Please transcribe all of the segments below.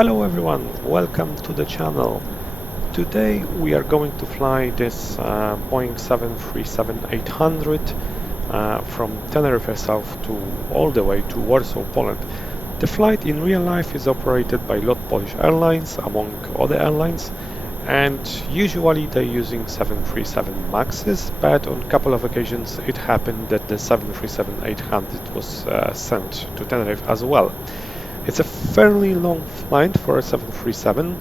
Hello everyone, welcome to the channel. Today we are going to fly this Boeing 737-800 from Tenerife South to all the way to Warsaw, Poland. The flight in real life is operated by Polish Airlines among other airlines, and usually they're using 737 Maxes, but on a couple of occasions it happened that the 737-800 was sent to Tenerife as well. It's a fairly long flight for a 737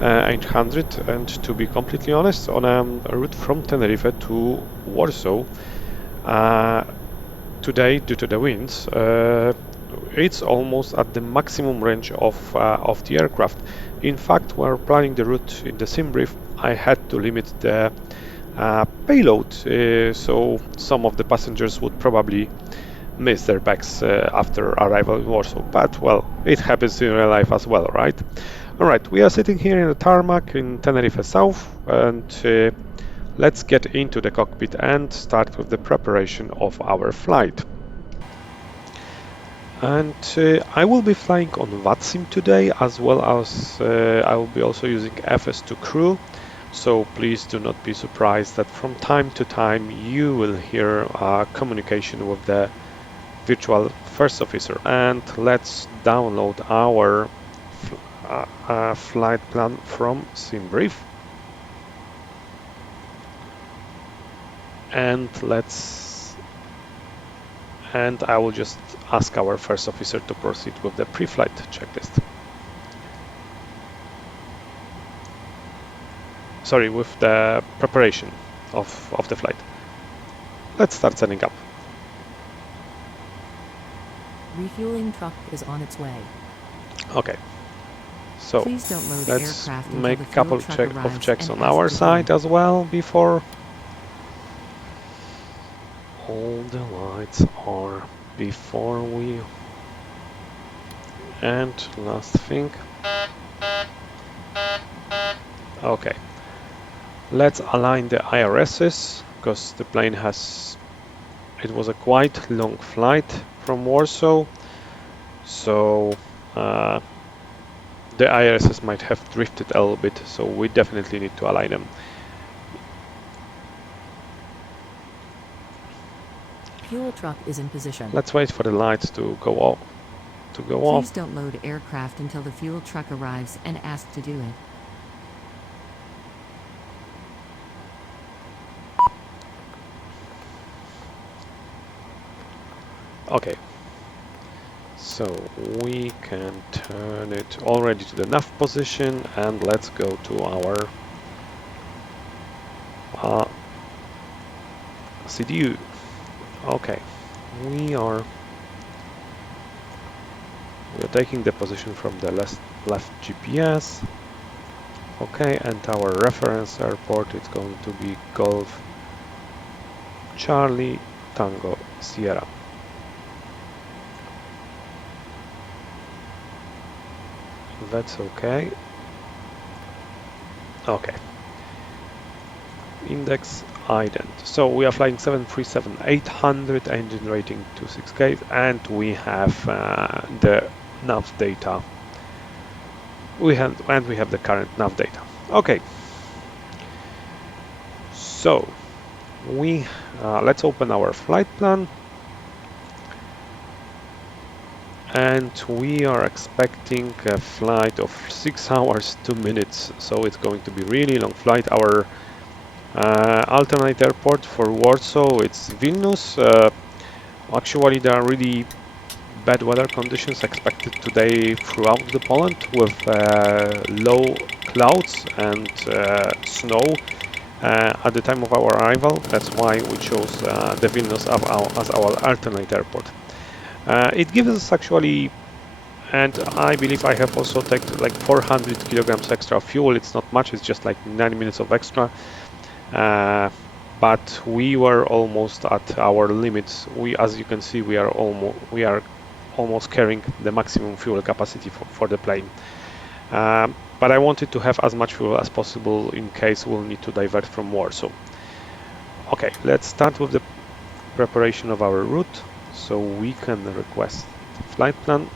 800, and to be completely honest, on a route from Tenerife to Warsaw, uh, today, due to the winds, it's almost at the maximum range of the aircraft. In fact, while planning the route in the sim brief, I had to limit the payload, so some of the passengers would probably miss their bags after arrival in Warsaw. But well, it happens in real life as well, right? All right, we are sitting here in the tarmac in Tenerife South, and let's get into the cockpit and start with the preparation of our flight. And I will be flying on VATSIM today, as well as I will be also using FS2 Crew. So please do not be surprised that from time to time you will hear communication with the virtual first officer. And let's download our flight plan from SimBrief. And I will just ask our first officer to proceed with the pre-flight checklist. Sorry, with the preparation of the flight. Let's start setting up. Refueling truck is on its way. Okay. So Please don't load let's aircraft until make the a couple fuel truck of arrives checks and on our asks to side do it. as well before. All the lights are before we... And last thing. Okay. Let's align the IRSs, because the plane has... It was a quite long flight from Warsaw, so the IRSs might have drifted a little bit, so we definitely need to align them. Fuel truck is in position. Let's wait for the lights to go off. Please don't load aircraft until the fuel truck arrives and asks to do it. Okay, so we can turn it already to the nav position, and let's go to our CDU. Okay, we are taking the position from the left GPS. Okay, and our reference airport is going to be Golf Charlie Tango Sierra. That's okay. Okay. Index ident. So we are flying 737-800, engine rating 26K, and we have the nav data. We have the current nav data. Okay. So we let's open our flight plan. And we are expecting a flight of 6 hours 2 minutes, so it's going to be really long flight. Our alternate airport for Warsaw, it's Vilnius. Actually, there are really bad weather conditions expected today throughout the Poland, with low clouds and snow at the time of our arrival. That's why we chose the Vilnius as our alternate airport. It gives us actually, and I believe I have also taken like 400 kilograms extra fuel. It's not much, it's just like 9 minutes of extra. But we were almost at our limits. As you can see, we are almost carrying the maximum fuel capacity for the plane. But I wanted to have as much fuel as possible in case we'll need to divert from Warsaw. Okay, let's start with the preparation of our route. So we can request flight plan.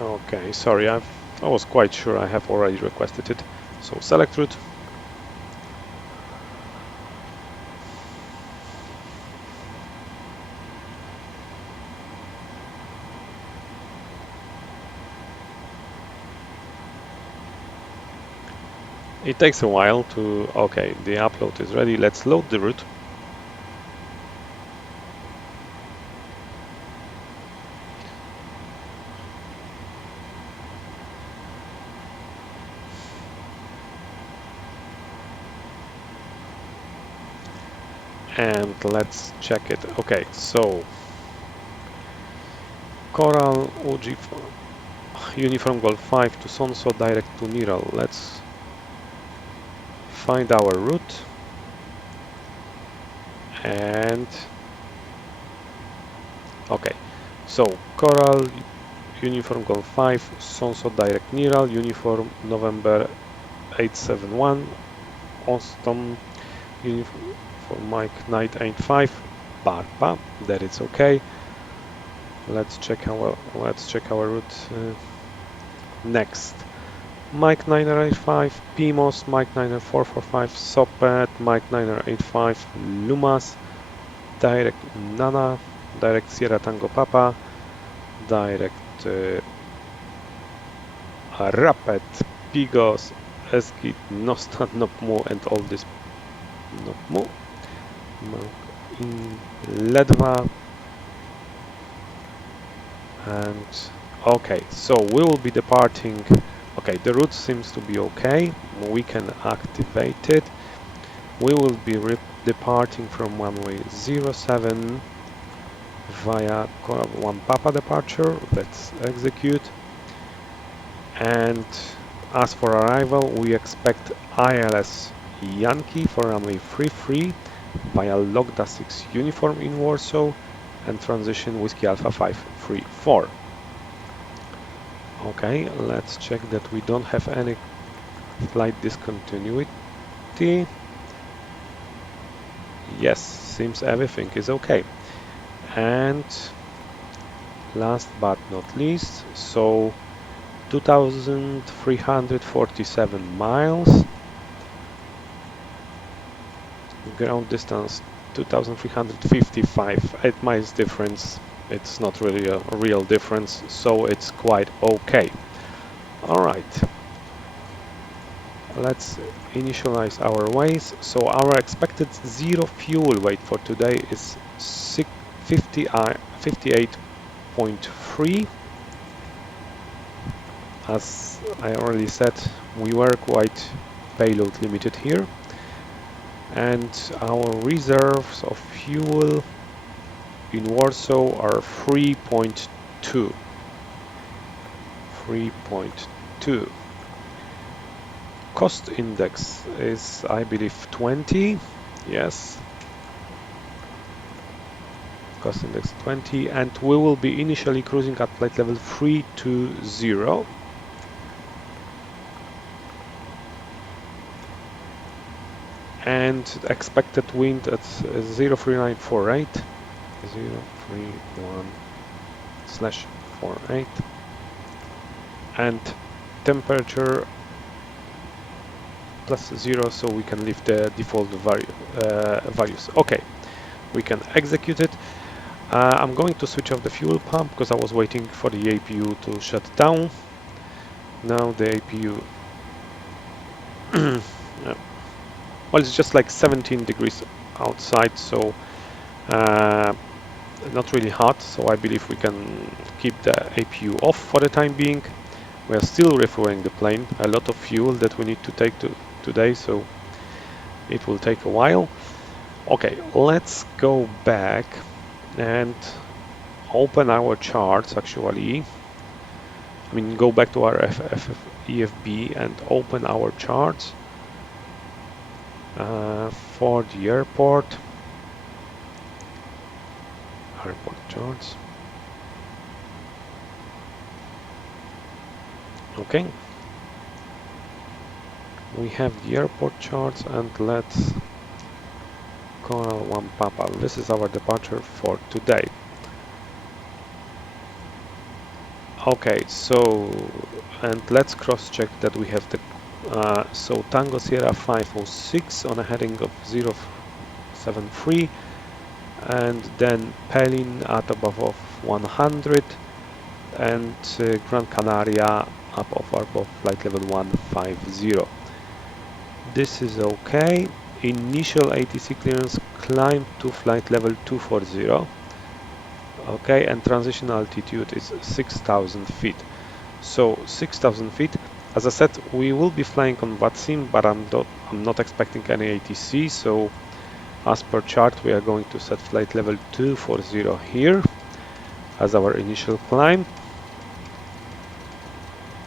Okay, sorry, I was quite sure I have already requested it. So select route. It takes a while to... Okay, the upload is ready. Let's load the route. And let's check it. Okay, so Coral UG Uniform Golf 5 to Sonso, direct to Niral. Let's find our route. And okay, so Coral Uniform Golf 5, Sonso, direct Niral, Uniform November 871, Austin Uniform for Mike 985, Barpa. That is okay. Let's check our route next. Mike 985, PMOS, Mike 9445, Sopet, Mike 985, Lumas, direct Nana, direct Sierra Tango Papa, direct Rapid, Pigos, Eskit, Nostad, Nopmu, and all this Nopmu. In Ledva, and okay, so we will be departing. Okay, the route seems to be okay. We can activate it. We will be departing from runway 07 via Coral 1 Papa departure. Let's execute. And as for arrival, we expect ILS Yankee for runway 33 via Logda 6 uniform in Warsaw and transition Whiskey Alpha 534. Okay, let's check that we don't have any flight discontinuity. Yes, seems everything is okay. And last but not least, so 2,347 miles, ground distance 2,355, 8 miles difference. It's not really a real difference, so it's quite okay. All right, let's initialize our ways. So our expected zero fuel weight for today is 58.3. As I already said, we were quite payload limited here. And our reserves of fuel in Warsaw are 3.2. 3.2. Cost index is, I believe, 20. Yes. Cost index 20. And we will be initially cruising at flight level 320. And expected wind at 0394, 031/48. And temperature +0, so we can leave the default values. Okay, we can execute it. I'm going to switch off the fuel pump because I was waiting for the APU to shut down. Now the APU well, it's just like 17 degrees outside, so not really hot, so I believe we can keep the APU off for the time being. We are still refueling the plane, a lot of fuel that we need to take today, so it will take a while. Okay, let's go back and open our charts actually. I mean, go back to our EFB and open our charts for the airport charts. Okay, we have the airport charts, and let's Coral 1 Papa. This is our departure for today. Okay, so and let's cross-check that we have the so Tango Sierra 506 on a heading of 073, and then Pelin at above of 100, and Gran Canaria up above flight level 150. This is okay. Initial ATC clearance climb to flight level 240. Okay, and transition altitude is 6,000 feet. So 6,000 feet. As I said, we will be flying on VATSIM, but I'm not expecting any ATC. So as per chart, we are going to set flight level 240 here as our initial climb.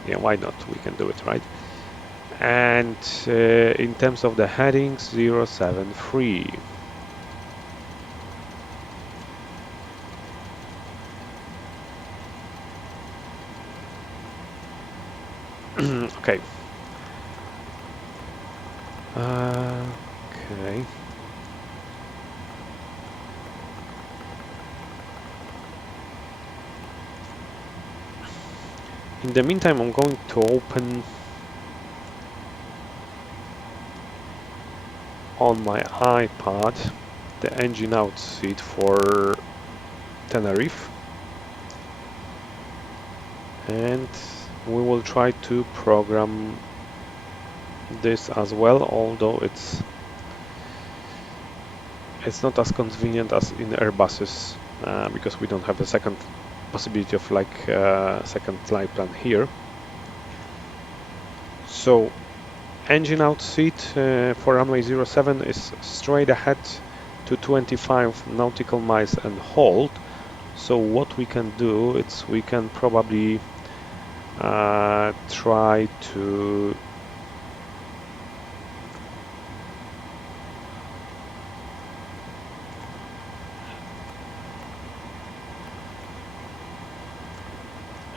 Yeah, why not? We can do it, right? And in terms of the headings, 073. Okay. Okay. In the meantime, I'm going to open on my iPad the engine out sheet for Tenerife, and we will try to program this as well, although it's not as convenient as in Airbuses because we don't have a second possibility of like second flight plan here. So engine out seat for runway 07 is straight ahead to 25 nautical miles and hold. So what we can do is we can probably try to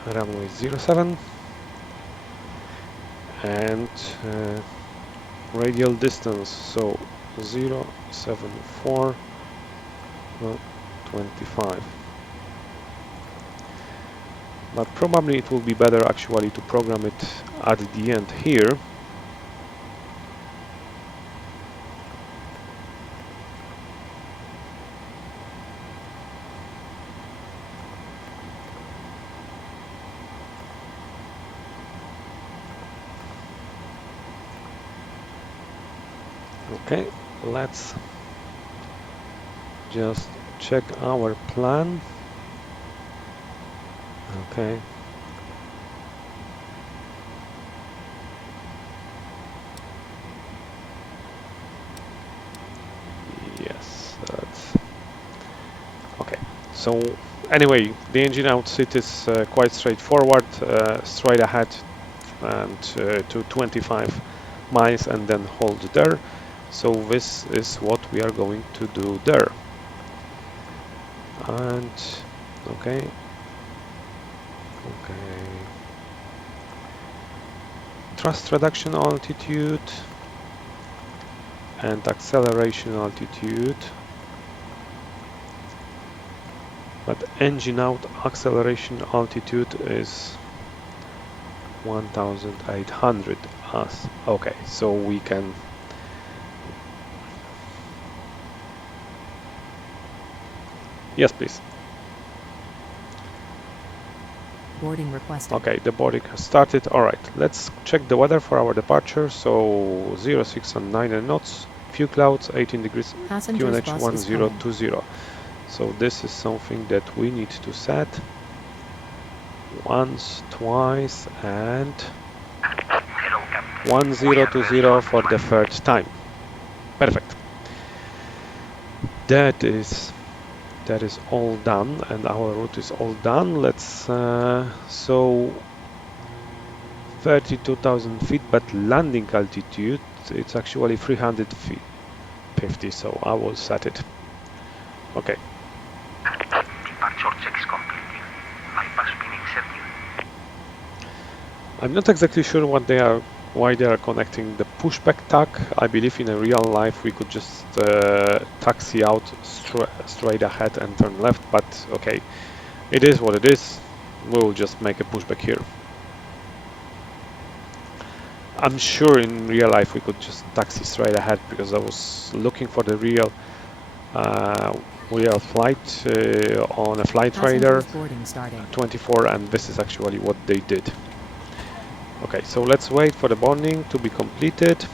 runway 07 and radial distance, so 074 25. But probably it will be better actually to program it at the end here. Okay, let's just check our plan. Okay. Yes, that's okay. So anyway, the engine out seat is quite straightforward, straight ahead and to 25 miles and then hold there. So this is what we are going to do there. And okay. Thrust reduction altitude and acceleration altitude, but engine out acceleration altitude is 1,800 as okay, so we can yes please. Boarding requested. Okay, the boarding has started. All right, let's check the weather for our departure. So 06 and 9 knots, few clouds, 18 degrees, QNH 1020. So this is something that we need to set once, twice, and 1020 for the third time. Perfect. That is all done, and our route is all done. Let's so 32,000 feet, but landing altitude it's actually 350. So I will set it. Okay. Departure checks completed. Bypass been inserted. I'm not exactly sure why they are connecting the pushback tag. I believe in a real life we could just taxi out straight ahead and turn left, but okay, it is what it is. we'll just make a pushback here. I'm sure in real life we could just taxi straight ahead, because I was looking for the real flight on a flight radar 24, and this is actually what they did. Okay, so let's wait for the boarding to be completed.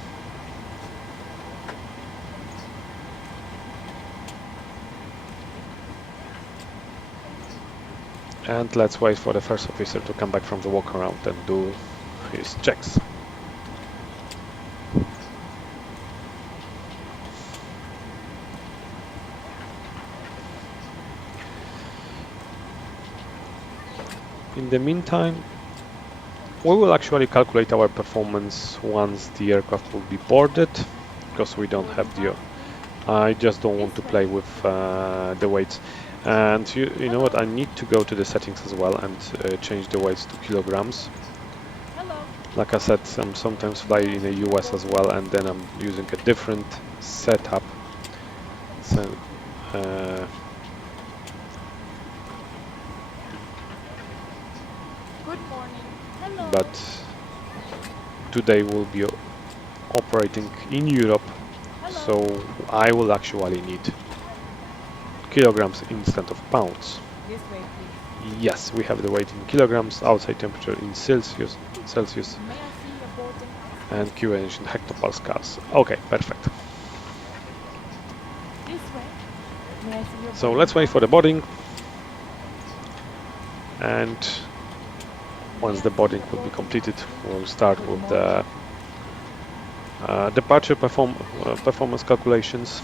And let's wait for the first officer to come back from the walk around and do his checks. In the meantime, we will actually calculate our performance once the aircraft will be boarded, because we don't have the... I just don't want to play with the weights. And you know what, I need to go to the settings as well and change the weights to kilograms. Like I said, I'm sometimes fly in the US as well, and then I'm using a different setup. So, Good morning. Hello. but today we'll be operating in Europe, so I will actually need kilograms instead of pounds. This way, please. Yes, we have the weight in kilograms, outside temperature in Celsius, May I see your boarding pass? and QNH in hectopascals. Okay, perfect. This way. May I see your So boarding let's wait pass? for the boarding, and once the boarding will be completed, we'll start with the departure performance calculations.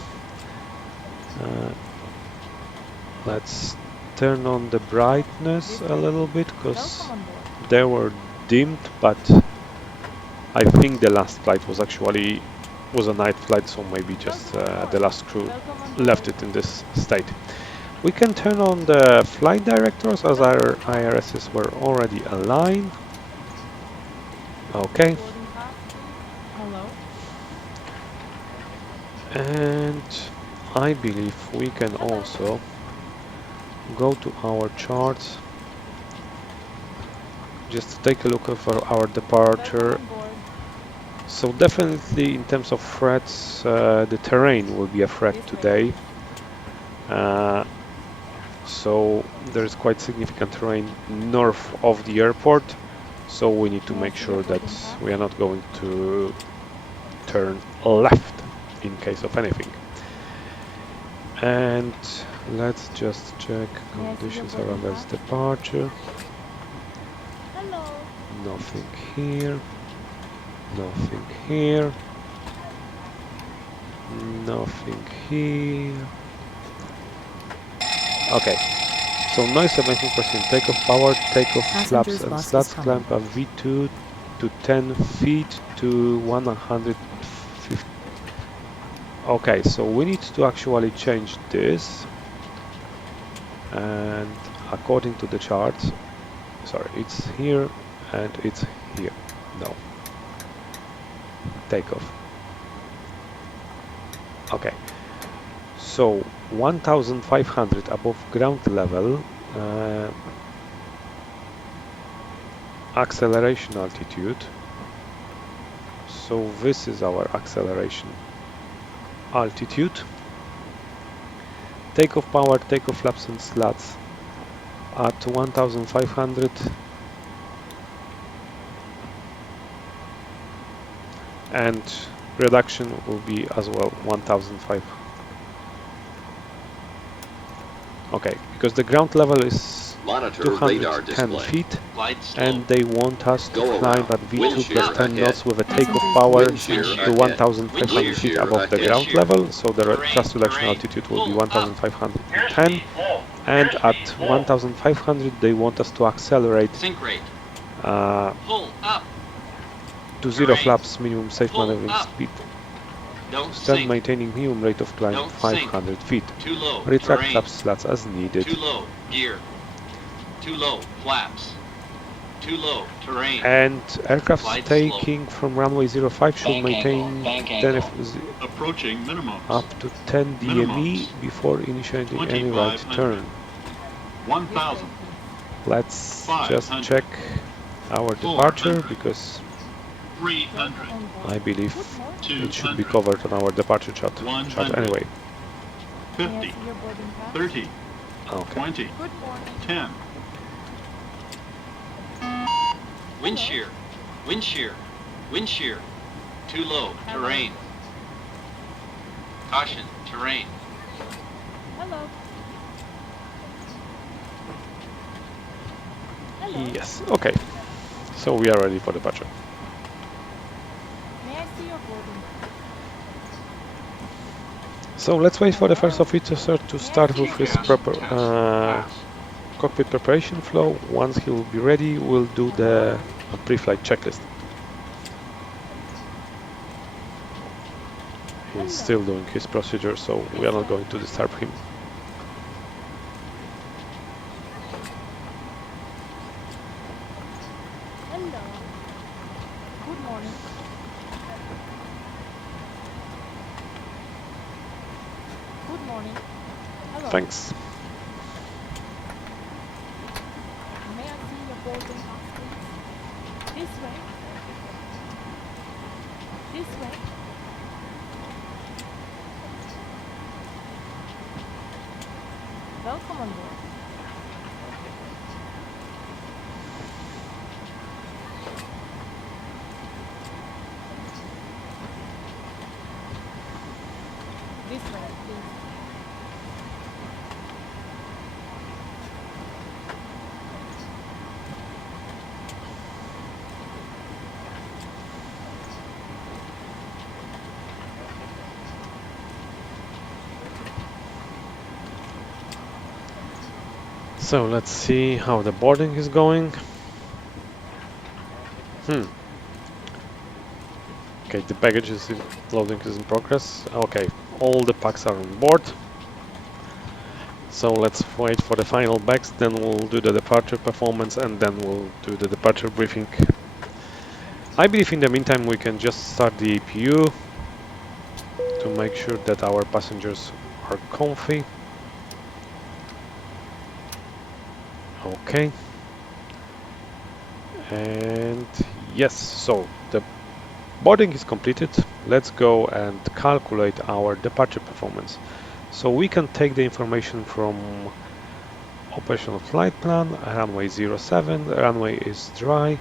Let's turn on the brightness a little bit, because Welcome on board. they were dimmed, but I think the last flight was actually a night flight, so maybe just the last crew Welcome on board. left it in this state. We can turn on the flight directors, as our IRSs were already aligned. Okay. Boarding pass, please. Hello. And I believe we can also go to our charts just to take a look for our departure. Welcome on board. So definitely in terms of threats, the terrain will be a threat today. So there is quite significant terrain north of the airport, so we need to make sure that we are not going to turn left in case of anything. And let's just check conditions around this departure. Hello. Nothing here. Nothing here. Nothing here. Okay. So noise 17%, takeoff power, takeoff flaps and slats, climb up V2 to 10 feet to 150. Okay, so we need to actually change this, and according to the charts, sorry, it's here and it's here. No. Takeoff. Okay. So 1,500 above ground level, acceleration altitude. So this is our acceleration altitude. Takeoff power, takeoff flaps and slats at 1,500. And reduction will be as well 1,500. Okay, because the ground level is 210 feet, and they want us to climb at V2 plus 10 knots with a takeoff power to 1,500 feet above the ground level, so the thrust reduction altitude will be 1,510, and at 1,500 they want us to accelerate to 0 flaps minimum safe maneuvering speed. Stand maintaining minimum rate of climb 500 feet. Retract flaps slats as needed. Too low gear. Too low flaps. Too low terrain. And aircraft taking from runway 05 should maintain 10 Approaching minimums. up to 10 DME before initiating any right turn. 1,000. Let's just 500. check our departure 400. because 300. On board. I believe Good morning. it should be 200. covered on our departure chart 100. anyway. May I 50. see your boarding pass? 30. Okay. 20. Good morning. 10. Wind shear. Wind shear. Wind shear. Too low. Terrain. Caution. Terrain. Hello. Hello. Yes, okay. So we are ready for departure. May I see your boarding pass? So let's wait for the first officer to start with his proper Pass. cockpit preparation flow. Once he will be ready, we'll do the pre-flight checklist. He's still doing his procedure, so we are not going to disturb him. Hello. Good morning. Good morning. Hello. Thanks. May I see your boarding pass, please? This way. This way. Welcome on board. This way, please. So let's see how the boarding is going. Okay, the baggage is loading is in progress. Okay, all the packs are on board. So let's wait for the final bags, then we'll do the departure performance and then we'll do the departure briefing. I believe in the meantime we can just start the APU to make sure that our passengers are comfy. Okay. And yes, so the boarding is completed. Let's go and calculate our departure performance. So we can take the information from operational flight plan, runway 07, runway is dry,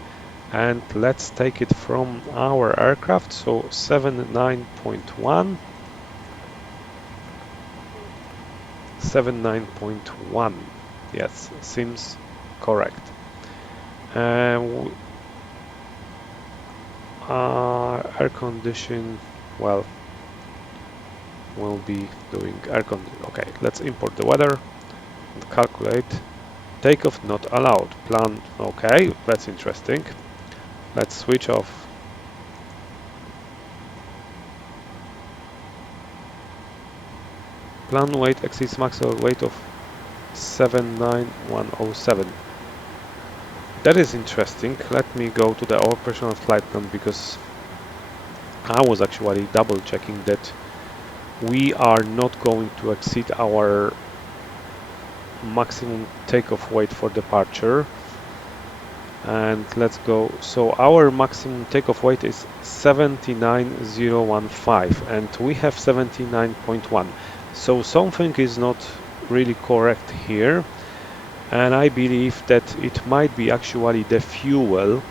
and let's take it from our aircraft, so 79.1. 79.1, yes, seems correct. Air condition, well, we'll be doing air condition. Okay, let's import the weather and calculate. Takeoff not allowed. Plan, okay, that's interesting. Let's switch off. Plan weight exceeds maximum weight of 79107. That is interesting. Let me go to the operational flight plan because I was actually double checking that we are not going to exceed our maximum takeoff weight for departure. And let's go. So our maximum takeoff weight is 79015 and we have 79.1. So something is not really correct here. And I believe that it might be actually the fuel.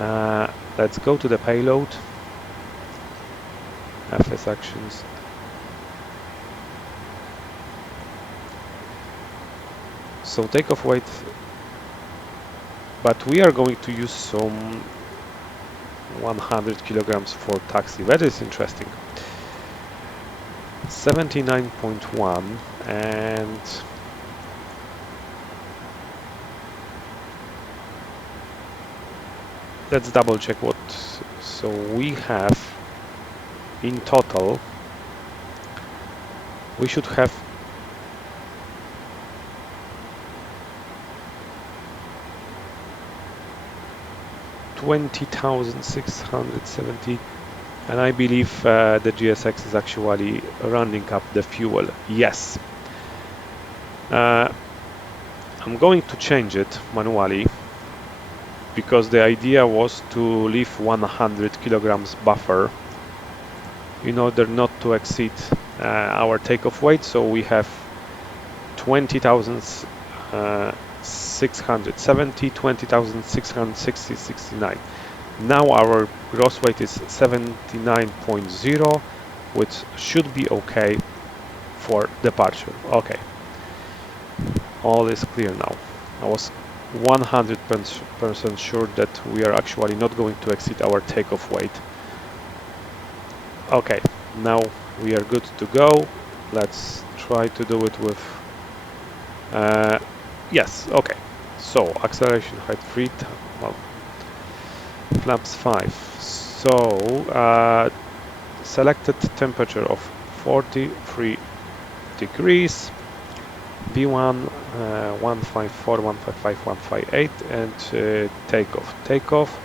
Let's go to the payload. FS actions. So takeoff weight, but we are going to use some 100 kilograms for taxi. That is interesting. 79.1 and let's double check what. So we have in total, we should have 20,670, and I believe the GSX is actually running up the fuel. Yes. I'm going to change it manually because the idea was to leave 100 kilograms buffer in order not to exceed our takeoff weight. So we have 20,670, 20,660, 69. Now our gross weight is 79.0, which should be okay for departure. Okay, all is clear now. I was 100% sure that we are actually not going to exceed our takeoff weight. Okay, now we are good to go. Let's try to do it with yes, okay. So acceleration height 3, well, flaps 5. So selected temperature of 43 degrees, V1 154, 155, 158, and takeoff.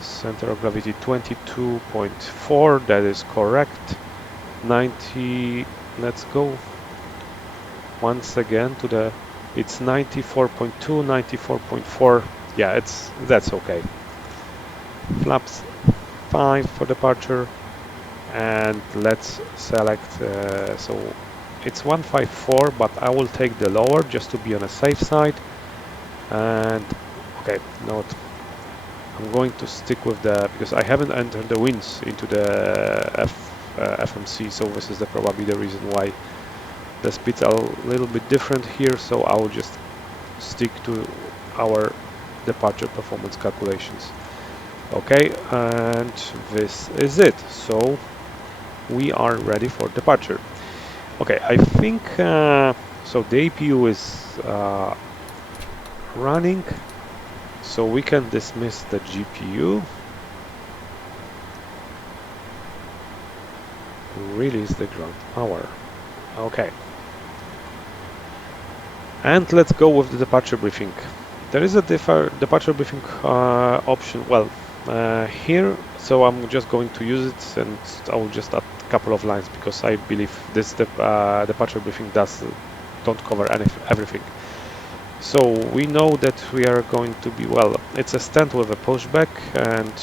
Center of gravity 22.4, that is correct. 90, let's go once again to the, it's 94.2, 94.4. Yeah, that's okay. Flaps 5 for departure, and let's select so it's 154, but I will take the lower just to be on a safe side. And okay, note, I'm going to stick with the, because I haven't entered the winds into the FMC, so this is probably the reason why the speeds are a little bit different here. So I will just stick to our departure performance calculations. Okay, and this is it. So we are ready for departure. Okay, I think so the APU is running, so we can dismiss the GPU, release the ground power. Okay, and let's go with the departure briefing. There is a departure briefing option, well, here, so I'm just going to use it, and I will just add a couple of lines because I believe this departure briefing don't cover everything. So we know that we are going to be, well, it's a stand with a pushback, and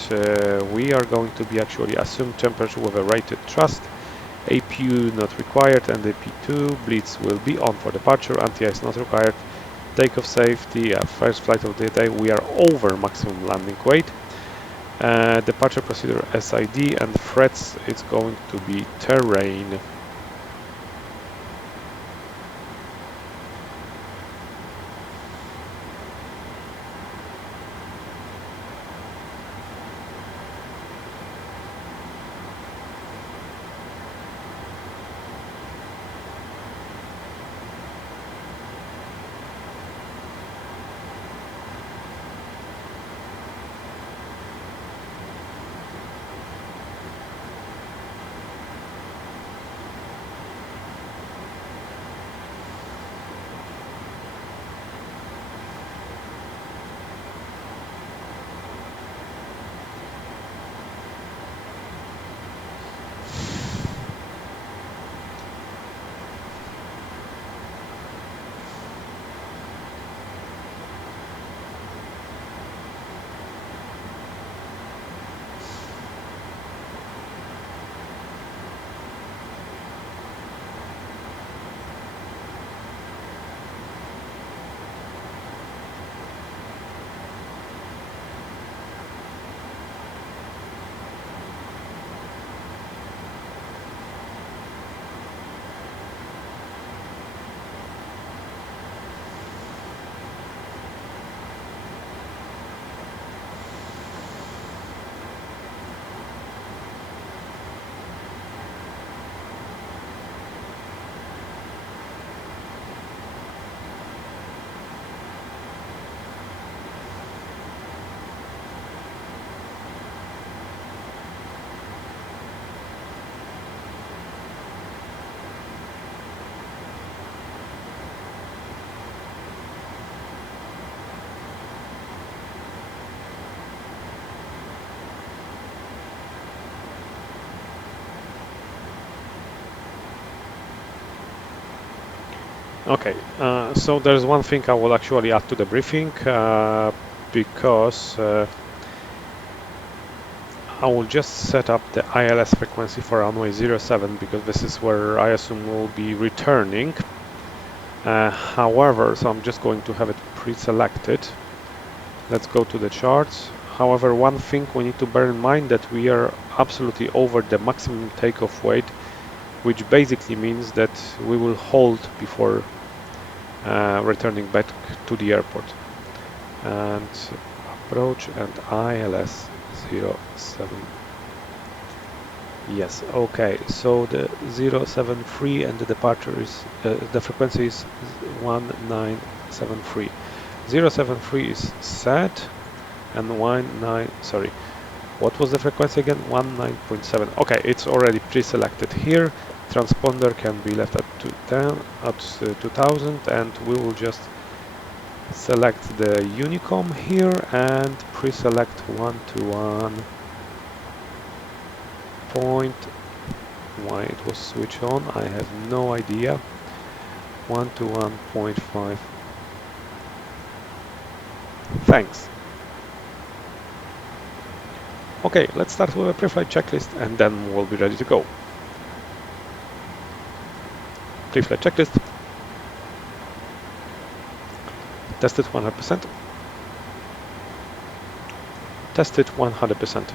we are going to be actually assumed temperature with a rated thrust, APU not required, and the P2 blitz will be on for departure, anti-ice not required, takeoff safety, first flight of the day, we are over maximum landing weight, departure procedure SID, and threats, it's going to be terrain. Okay, so there's one thing I will actually add to the briefing, because I will just set up the ILS frequency for runway 07, because this is where I assume we'll be returning. However, so I'm just going to have it pre-selected. Let's go to the charts. However, one thing we need to bear in mind that we are absolutely over the maximum takeoff weight, which basically means that we will hold before returning back to the airport. And approach and ILS 07. Yes, okay, so the 073 and the departure is, the frequency is 1973. 073 is set, and 19, sorry, what was the frequency again? 19.7. Okay, it's already pre-selected here. Transponder can be left at 2000, and we will just select the Unicom here and pre-select 121. Point. Why it was switched on, I have no idea. 121.5. Thanks. Okay, let's start with a pre-flight checklist and then we'll be ready to go. Pre-flight checklist. Tested 100%. Tested 100%.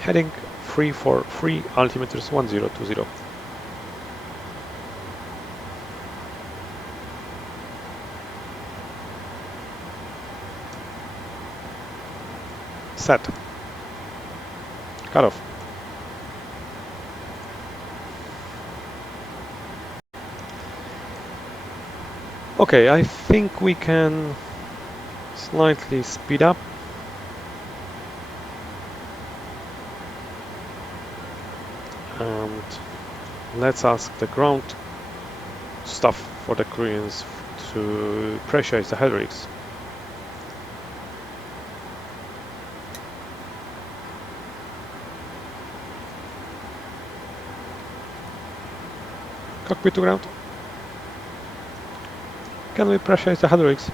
Heading 343, altimeters 1020. Set. Cut off. Okay, I think we can slightly speed up. And let's ask the ground staff for the Koreans to pressurize the hydraulics. Cockpit to ground. Can we pressurize the hydraulics?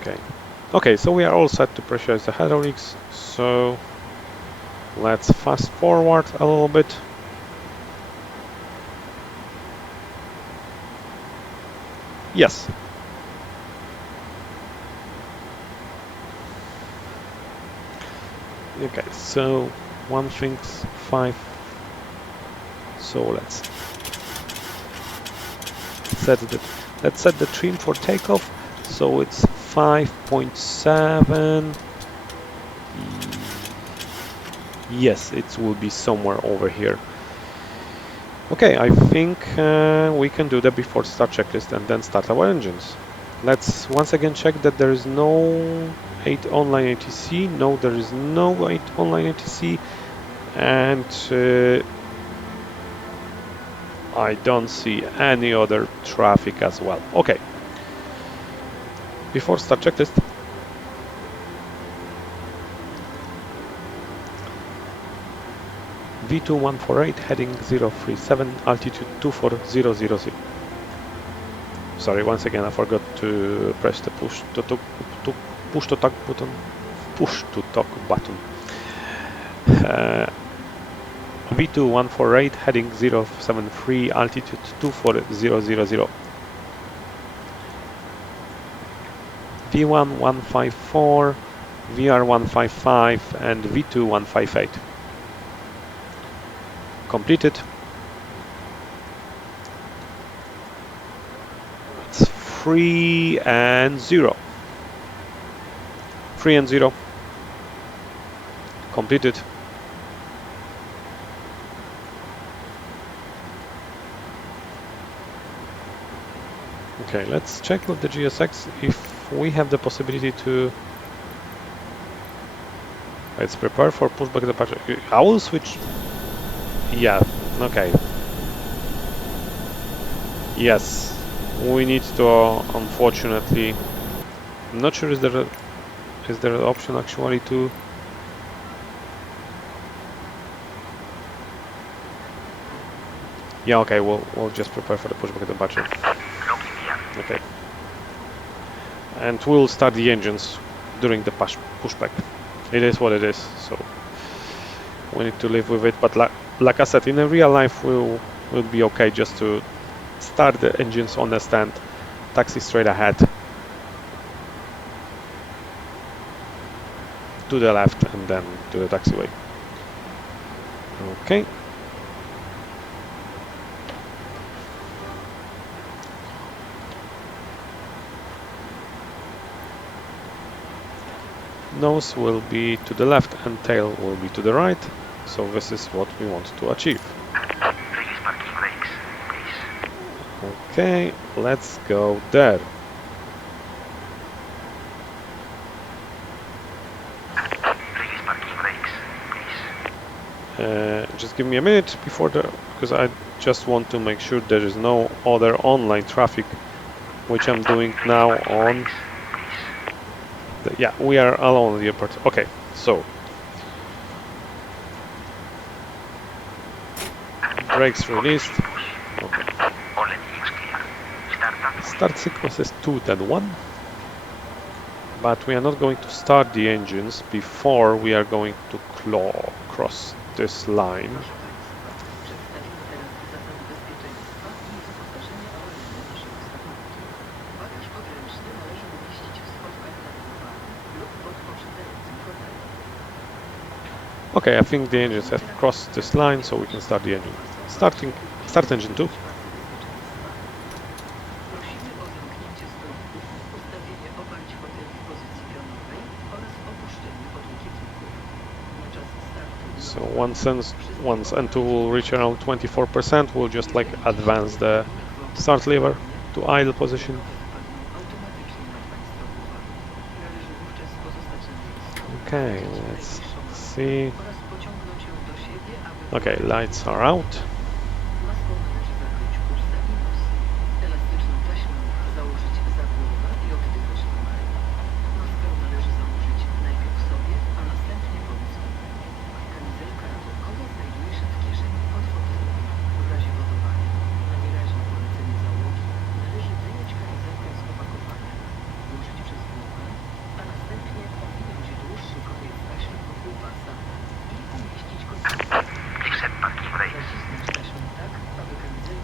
Okay. Okay, so we are all set to pressurize the hydraulics, so let's fast forward a little bit. Yes. Okay, so one thing's 5. So let's set the trim for takeoff. So it's 5.7. Yes, it will be somewhere over here. Okay, I think we can do the before start checklist and then start our engines. Let's once again check that there is no 8 online ATC. No, there is no 8 online ATC. And I don't see any other traffic as well. Okay. Before start checklist. V2148 heading 037, altitude 24000. Sorry, once again I forgot to press the push to talk button. Push to talk button. V2148 heading 073, altitude 24000. V1154, VR155 and V2158. Completed. It's 3 and 0. 3 and 0. Completed. Okay, let's check with the GSX if we have the possibility to... Let's prepare for pushback departure. I will switch... Yeah, okay. Yes, we need to unfortunately, I'm not sure is there an option actually to yeah, okay, we'll just prepare for the pushback departure. Okay. And we'll start the engines during the pushback. It is what it is, so we need to live with it. But like I said, in a real life, we'll be okay just to start the engines on the stand, taxi straight ahead to the left, and then to the taxiway. Okay. Nose will be to the left and tail will be to the right. So this is what we want to achieve. Okay, let's go there. Just give me a minute before because I just want to make sure there is no other online traffic, which I'm doing now on. Yeah, we are alone in the airport. Okay, so brakes released. Okay. Start sequence is 2 then 1. But we are not going to start the engines before we are going to cross this line. Okay, I think the engines have crossed this line, so we can start the engine. Start engine 2. So once N2 will reach around 24%, we'll just like advance the start lever to idle position. Okay, let's see. Okay, lights are out.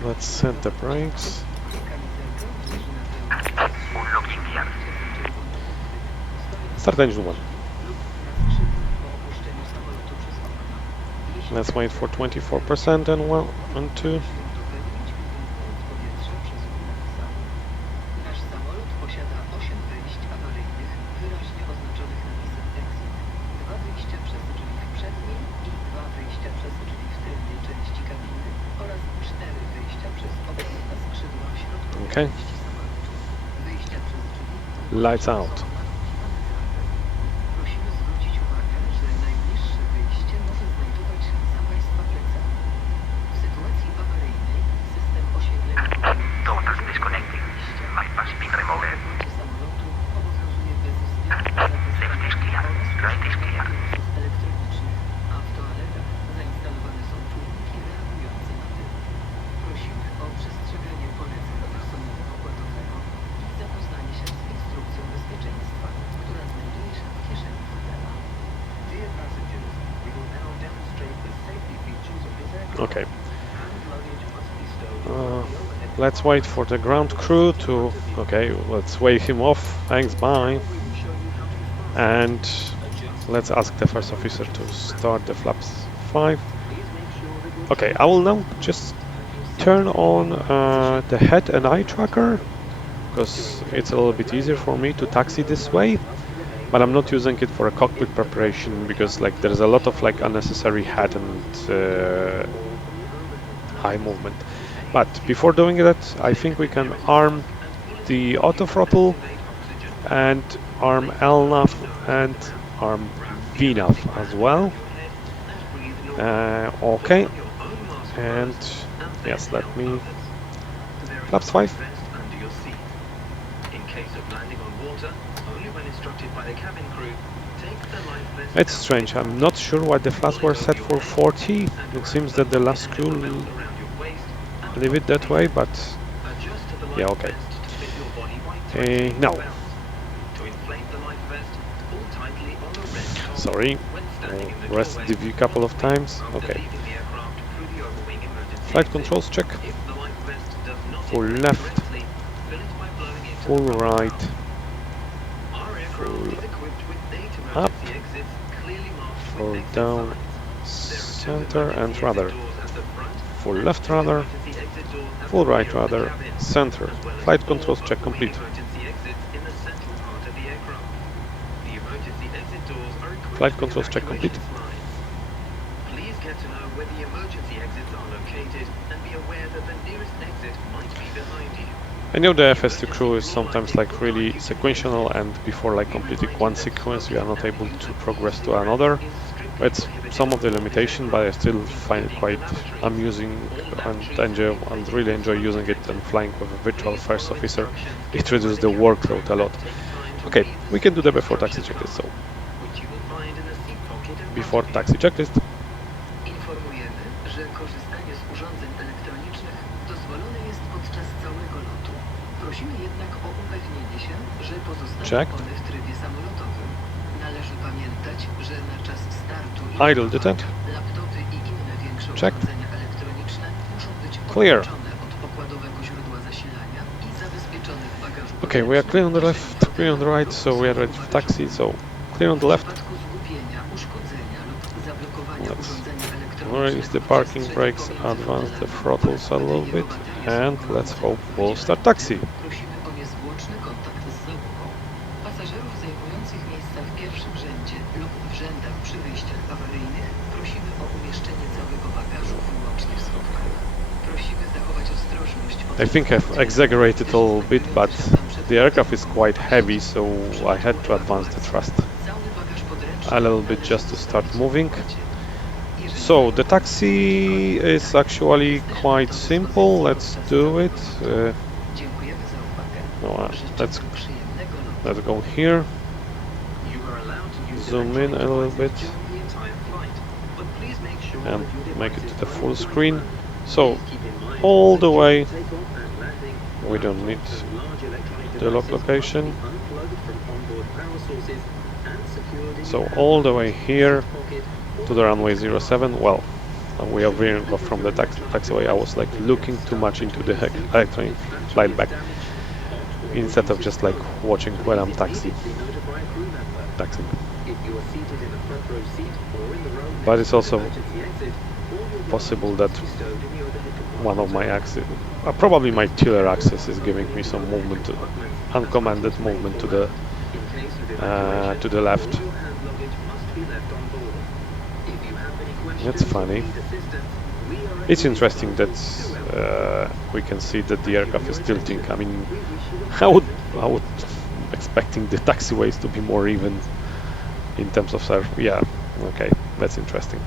Let's set the brakes. Start engine 1. Let's wait for 24% and 1 and 2. Okay. Lights out. Okay. Let's wait for the ground crew to... Okay, let's wave him off. Thanks, bye. And let's ask the first officer to start the flaps 5. Okay, I will now just turn on the head and eye tracker, because it's a little bit easier for me to taxi this way. But I'm not using it for a cockpit preparation because like there's a lot of like unnecessary head and eye movement. But before doing that, I think we can arm the auto throttle and arm LNAV and arm VNAV as well. Okay, and yes, let me flaps 5. case of landing on water, only when instructed by the cabin crew, take the life vest. It's strange. I'm not sure why the flaps were set for 40. It seems that the last crew leave it that way, but yeah, okay. Now, sorry, I'll rest the view a couple of times. Okay. Flight controls check. Full left, full right, full up, full down, center and rudder. Full left rudder, full right rudder, center. Flight controls check complete. Flight controls check complete. Please get to know where the emergency exits are located and be aware that the nearest exit might be behind you. I know the FS2 crew is sometimes like really sequential, and before like completing one sequence you are not able to progress to another. It's some of the limitation, but I still find it quite amusing and really enjoy using it and flying with a virtual first officer. It reduces the workload a lot. Okay, we can do the before taxi checklist. So before taxi checklist. Informujemy, że korzystanie z urządzeń elektronicznych dozwolone jest podczas całego lotu. Prosimy jednak o upewnienie się, że pozostaną one w trybie samolotowym. Należy pamiętać, że na czas startu Idle detect. laptopy i inne większe Checked. urządzenia elektroniczne muszą być Clear. odłączone od pokładowego źródła zasilania i zabezpieczone w bagażu. Okay, we are clear on the left, clear on the right, so we are ready for taxi. So clear on the left. Let's raise the parking brakes, advance the throttles a little bit, and let's hope we'll start taxi. Prosimy o niezwłoczny kontakt z załogą. Pasażerów zajmujących miejsca w pierwszym rzędzie lub w rzędach przy wyjściach awaryjnych prosimy o umieszczenie całego bagażu wyłącznie w schowkach. Prosimy zachować ostrożność. I think I've exaggerated a little bit, but the aircraft is quite heavy, so I had to advance the thrust a little bit just to start moving. So the taxi is actually quite simple. Let's do it. Let's go here. Zoom in a little bit and make it to the full screen. So all the way. We don't need the lock location. So all the way here to the runway 07. Well, we are veering off from the taxiway. I was like looking too much into the electronic flight back instead of just like watching when I'm taxiing. But it's also possible that one of my axes, probably my tiller axis, is giving me some movement, uncommanded movement to the left. That's funny. It's interesting that we can see that the aircraft is tilting. I mean, I would expecting the taxiways to be more even in terms of surf. Yeah, okay, that's interesting.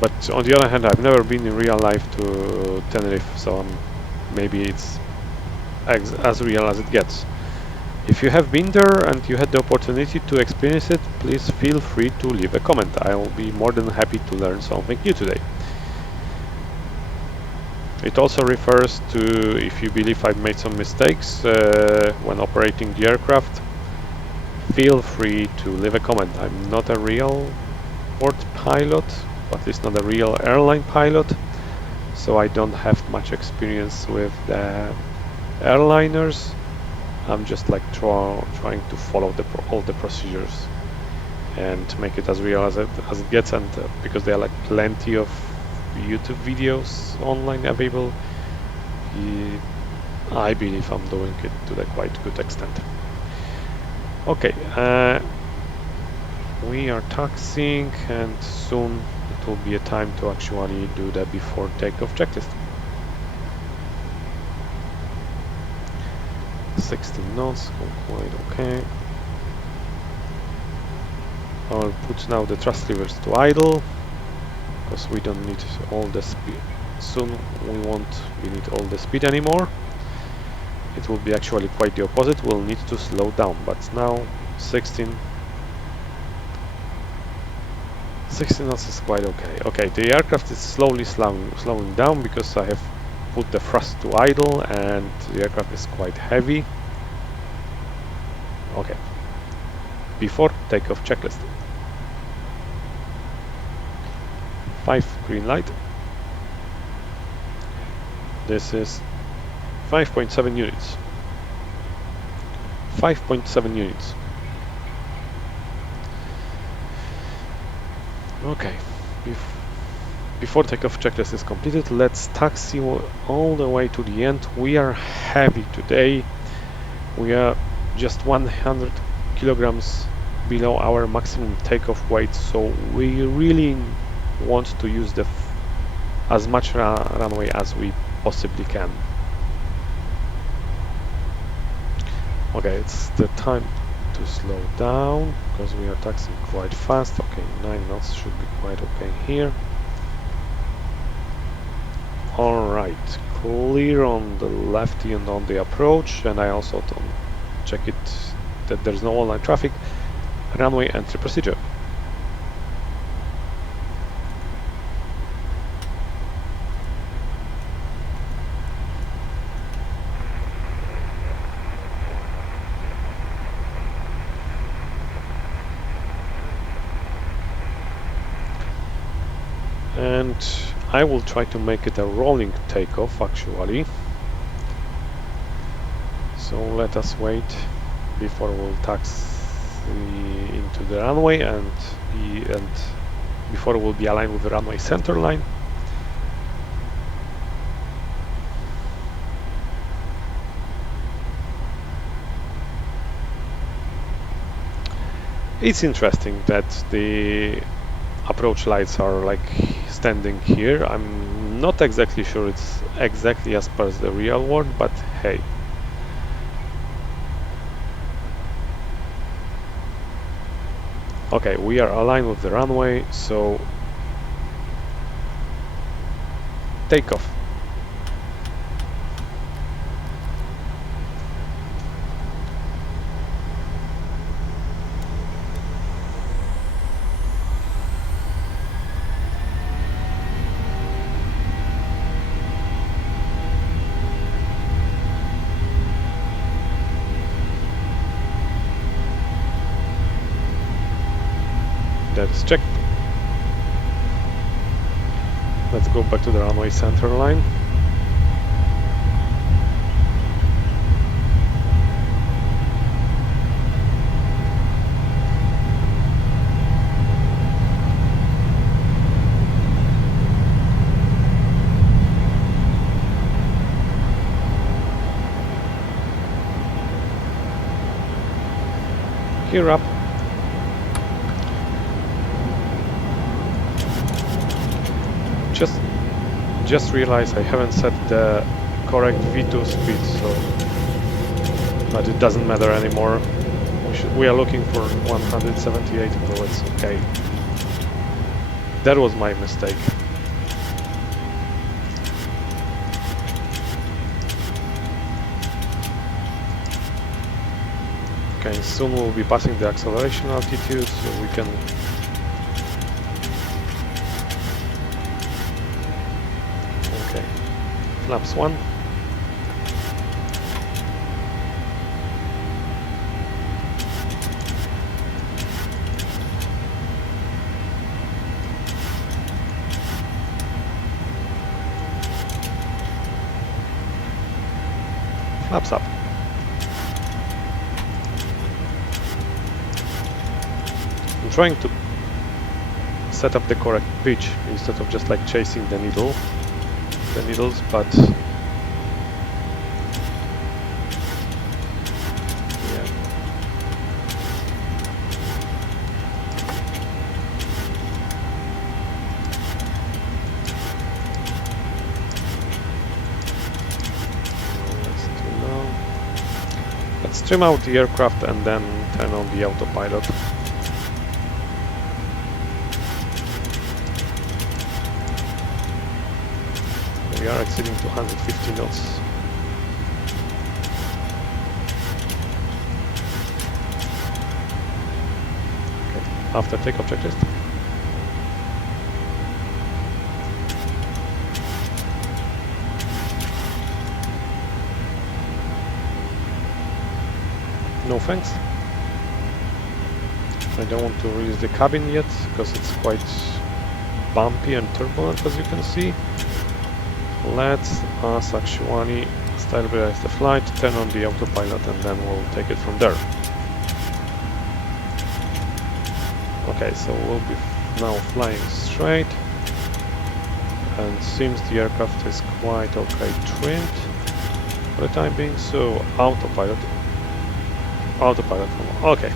But on the other hand, I've never been in real life to Tenerife, so maybe it's as real as it gets. If you have been there and you had the opportunity to experience it, please feel free to leave a comment. I will be more than happy to learn something new today. It also refers to if you believe I've made some mistakes when operating the aircraft, feel free to leave a comment. I'm not a real port pilot, or at least not a real airline pilot, so I don't have much experience with the airliners. I'm just like trying to follow all the procedures and make it as real as it gets, and because there are like plenty of YouTube videos online available, I believe I'm doing it to the quite good extent. Okay, we are taxiing, and soon it will be a time to actually do the before takeoff checklist. 16 knots, quite okay. I'll put now the thrust levers to idle, because we don't need all the speed, soon we won't need all the speed anymore. It will be actually quite the opposite. We'll need to slow down, but now 16 knots is quite okay. Okay, the aircraft is slowly slowing down because I have put the thrust to idle and the aircraft is quite heavy. Okay, before takeoff checklist. 5 green light. This is 5.7 units. 5.7 units. Okay, before takeoff checklist is completed, let's taxi all the way to the end. We are heavy today. We are just 100 kilograms below our maximum takeoff weight, so we really want to use as much runway as we possibly can. Okay, it's the time to slow down because we are taxiing quite fast. Okay, 9 knots should be quite okay here. Alright, clear on the lefty and on the approach, and I also check it that there's no online traffic. Runway entry procedure. And I will try to make it a rolling takeoff actually. So let us wait before we'll taxi into the runway and before we'll be aligned with the runway center line. It's interesting that the approach lights are like standing here. I'm not exactly sure it's exactly as per the real world, but hey. Okay, we are aligned with the runway, so takeoff. That is checked. Let's go back to the runway center line. Gear up. Just realized I haven't set the correct V2 speed, so but it doesn't matter anymore. We are looking for 178, so it's okay. That was my mistake. Okay, soon we'll be passing the acceleration altitude, so we can flaps 1. Flaps up. I'm trying to set up the correct pitch instead of just like chasing the needles, but yeah. That's too low. Let's trim out the aircraft and then turn on the autopilot. we are exceeding 250 knots. Okay, after takeoff checklist. No thanks. I don't want to release the cabin yet because it's quite bumpy and turbulent, as you can see. Let's actually stabilize the flight, turn on the autopilot, and then we'll take it from there. Okay, so we'll be now flying straight, and seems the aircraft is quite okay trimmed for the time being. So autopilot, okay.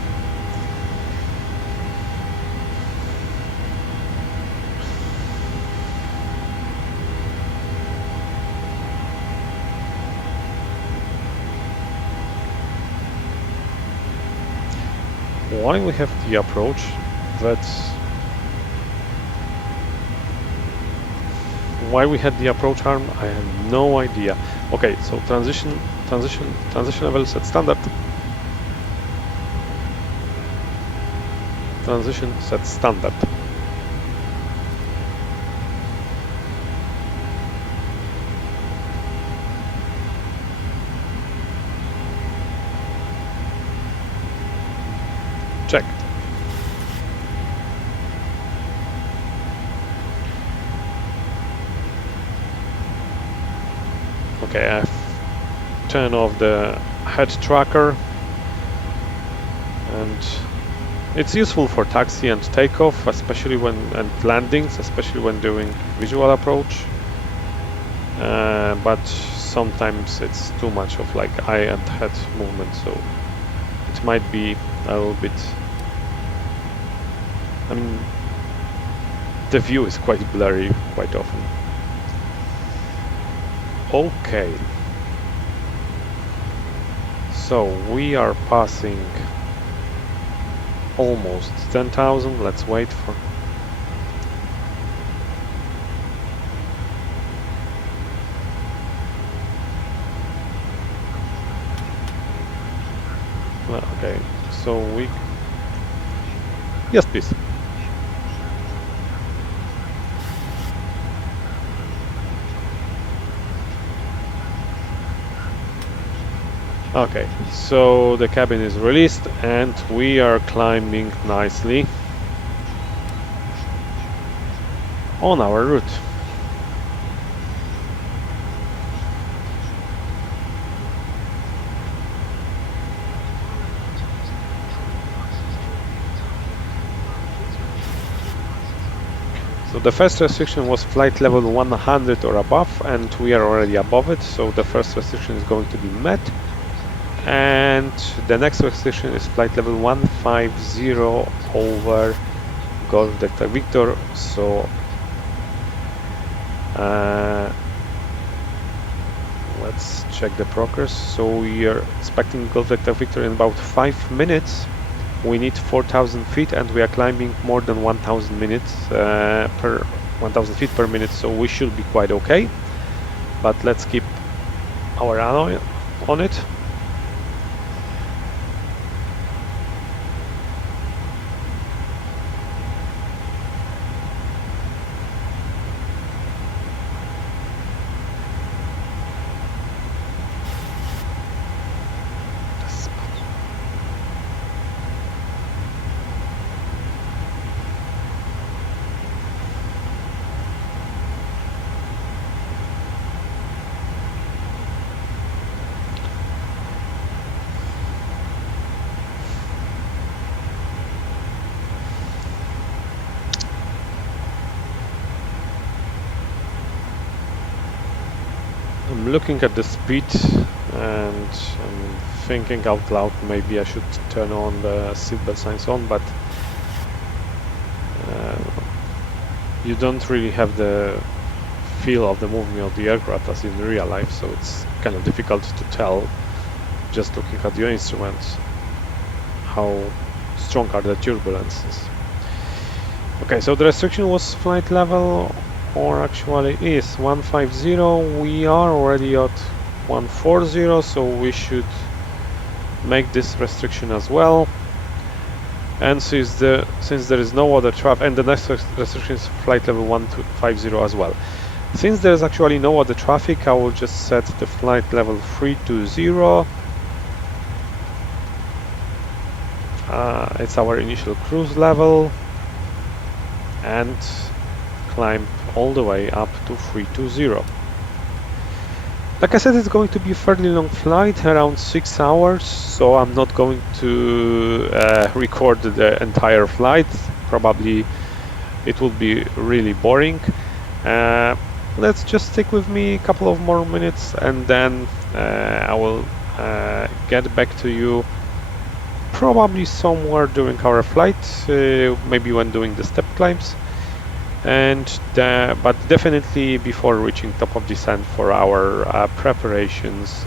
Why we have the approach, why we had the approach arm, I have no idea. Okay, so transition level set standard. Transition set standard. Check. Okay, I've turned off the head tracker, and it's useful for taxi and takeoff, especially and landings, especially when doing visual approach. But sometimes it's too much of like eye and head movement, so it might be a little bit. I mean, the view is quite blurry quite often. Okay, so we are passing almost 10,000. Let's wait for. Okay, so we. Yes, please. Okay, so the cabin is released and we are climbing nicely on our route. So the first restriction was flight level 100 or above, and we are already above it, so the first restriction is going to be met. And the next restriction is flight level 150 over Golf Delta Victor. So let's check the progress. So we are expecting Golf Delta Victor in about 5 minutes. We need 4,000 feet, and we are climbing more than 1,000 minutes per 1,000 feet per minute. So we should be quite okay. But let's keep our eye on it. I'm looking at the speed and I'm thinking out loud, maybe I should turn on the seatbelt signs on, but you don't really have the feel of the movement of the aircraft as in real life, so it's kind of difficult to tell just looking at your instruments how strong are the turbulences. Okay, so the restriction was flight level or actually is 150. We are already at 140, so we should make this restriction as well. And since there is no other traffic, and the next restriction is flight level 150 as well. Since there is actually no other traffic, I will just set the flight level 320. It's our initial cruise level, and climb all the way up to 320. Like I said, it's going to be a fairly long flight, around 6 hours, so I'm not going to record the entire flight. Probably it will be really boring. Let's just stick with me a couple of more minutes, and then I will get back to you probably somewhere during our flight, maybe when doing the step climbs, but definitely before reaching top of descent for our preparations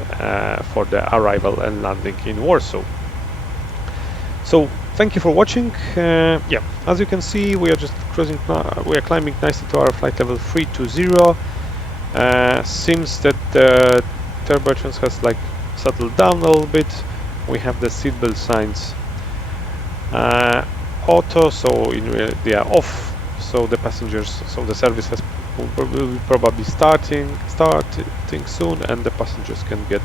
for the arrival and landing in Warsaw. So thank you for watching. Yeah, as you can see, we are just cruising. We are climbing nicely to our flight level 320. Seems that the turbulence has like settled down a little bit. We have the seatbelt signs auto, so they are off. So the service will be probably starting soon, and the passengers can get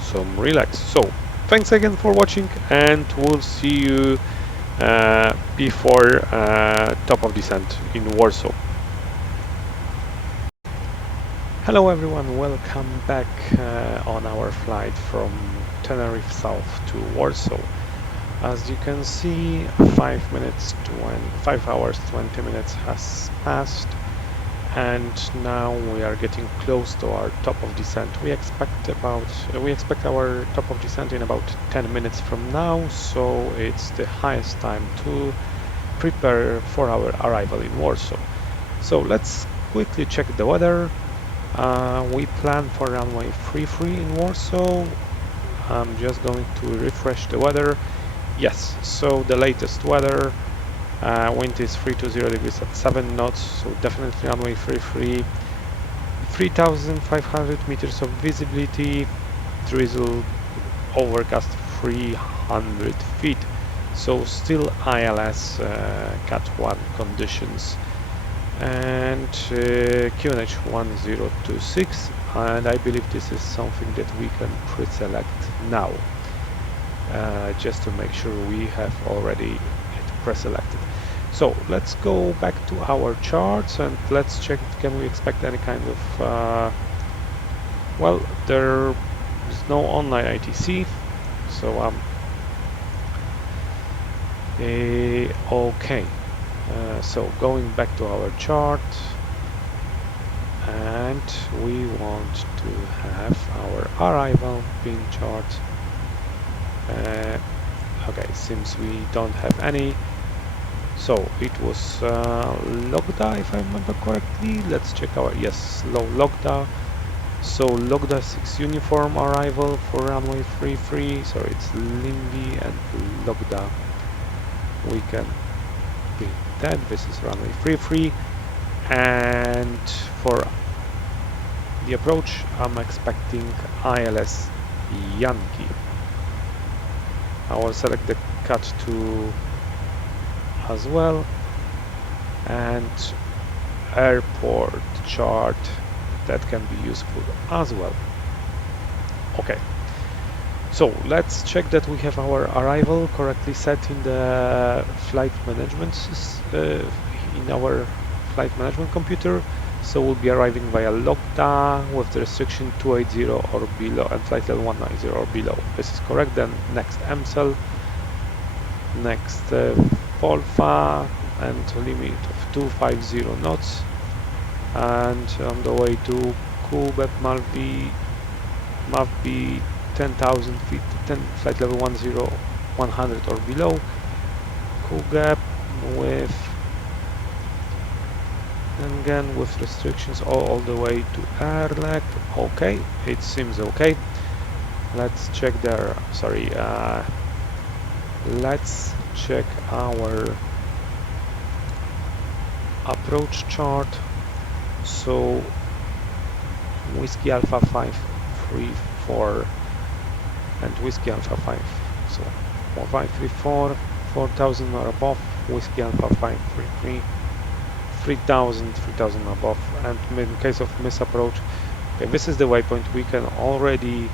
some relax. So thanks again for watching, and we'll see you before top of descent in Warsaw. Hello everyone, welcome back on our flight from Tenerife South to Warsaw. As you can see, 5 hours 20 minutes has passed, and now we are getting close to our top of descent. We expect our top of descent in about 10 minutes from now, so it's the highest time to prepare for our arrival in Warsaw. So let's quickly check the weather. We plan for runway 33 in Warsaw. I'm just going to refresh the weather. Yes, so the latest weather, wind is 320 degrees at 7 knots, so definitely runway 33, 3,500 meters of visibility, drizzle, overcast 300 feet, so still ILS Cat 1 conditions, and QNH 1026, and I believe this is something that we can pre-select now. Just to make sure we have already it pre-selected. So let's go back to our charts and let's check, can we expect any kind of well, there is no online ITC, so okay, so going back to our chart, and we want to have our arrival pin chart. Okay, since we don't have any, so it was Logda, if I remember correctly. Let's check our, yes, Logda. So Logda 6 uniform arrival for runway 33, so it's Limby and Logda. We can be that. This is runway 33, and for the approach I'm expecting ILS Yankee. I will select the Cat 2 as well, and airport chart that can be useful as well. Okay, so let's check that we have our arrival correctly set in the flight management in our flight management computer. So we'll be arriving via Logda with the restriction 280 or below and flight level 190 or below. This is correct. Then next MCL, next Polfa, and limit of 250 knots, and on the way to Kubeb Mavbi 10,000 feet, flight level 100 or below. Kubeb with, and again with restrictions all the way to Erlek. Okay, it seems okay. Let's check their, sorry, let's check our approach chart. So Whiskey Alpha 534 and Whiskey Alpha 5. So 4534, 4000 or above, Whiskey Alpha 533, 3000, 3000 above, and in case of misapproach, okay, this is the waypoint we can already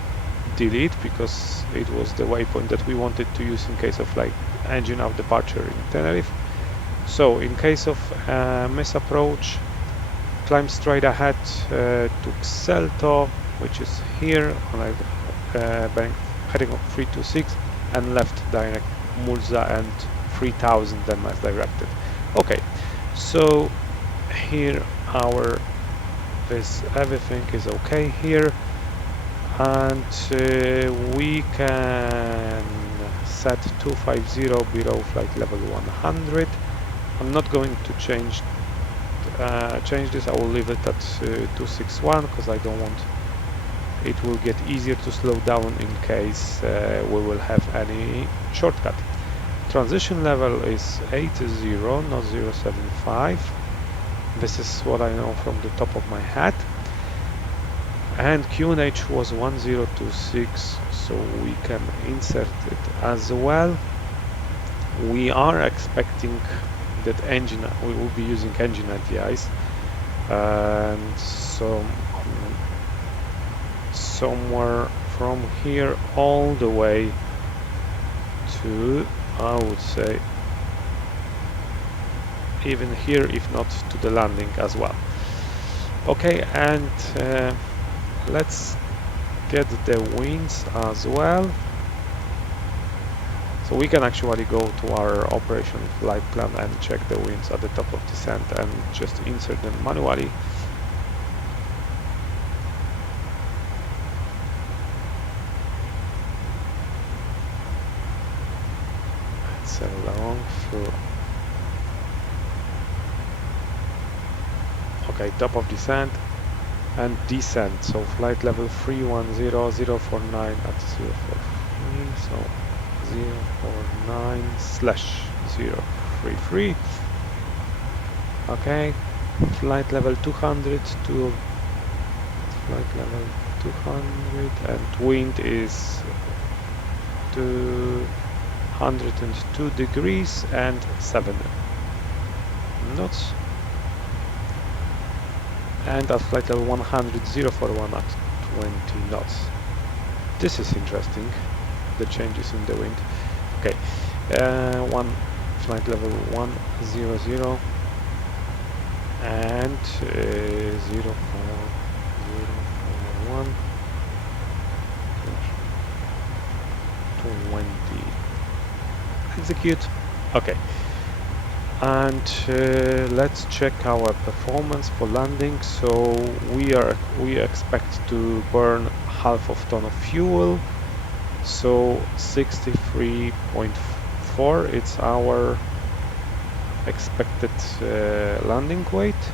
delete because it was the waypoint that we wanted to use in case of like engine of departure in Tenerife. So in case of misapproach, climb straight ahead to Xelto, which is here on a bank heading of 326, and left direct Mulza and 3000 then as directed. Okay, so here everything is okay here, and we can set 250 below flight level 100. I'm not going to change this. I will leave it at 261 because I don't want it will get easier to slow down in case we will have any shortcut. Transition level is 80, not 075. This is what I know from the top of my head. And QNH was 1026, so we can insert it as well. We are expecting that we will be using engine LTIs, and so somewhere from here all the way to, I would say, even here, if not to the landing as well. Okay, and let's get the winds as well. So we can actually go to our operation flight plan and check the winds at the top of descent and just insert them manually. It's a long flow. Okay, top of descent and descent. So flight level 310049 at 043. So 049/033. Okay, flight level 200 to flight level 200, and wind is 202 degrees and 7 knots. And at flight level 100, 041 at 20 knots. This is interesting, the changes in the wind. Okay, flight level 100 and 04041 20. Execute. Okay. And let's check our performance for landing. So we expect to burn half of ton of fuel, so 63.4. It's our expected landing weight.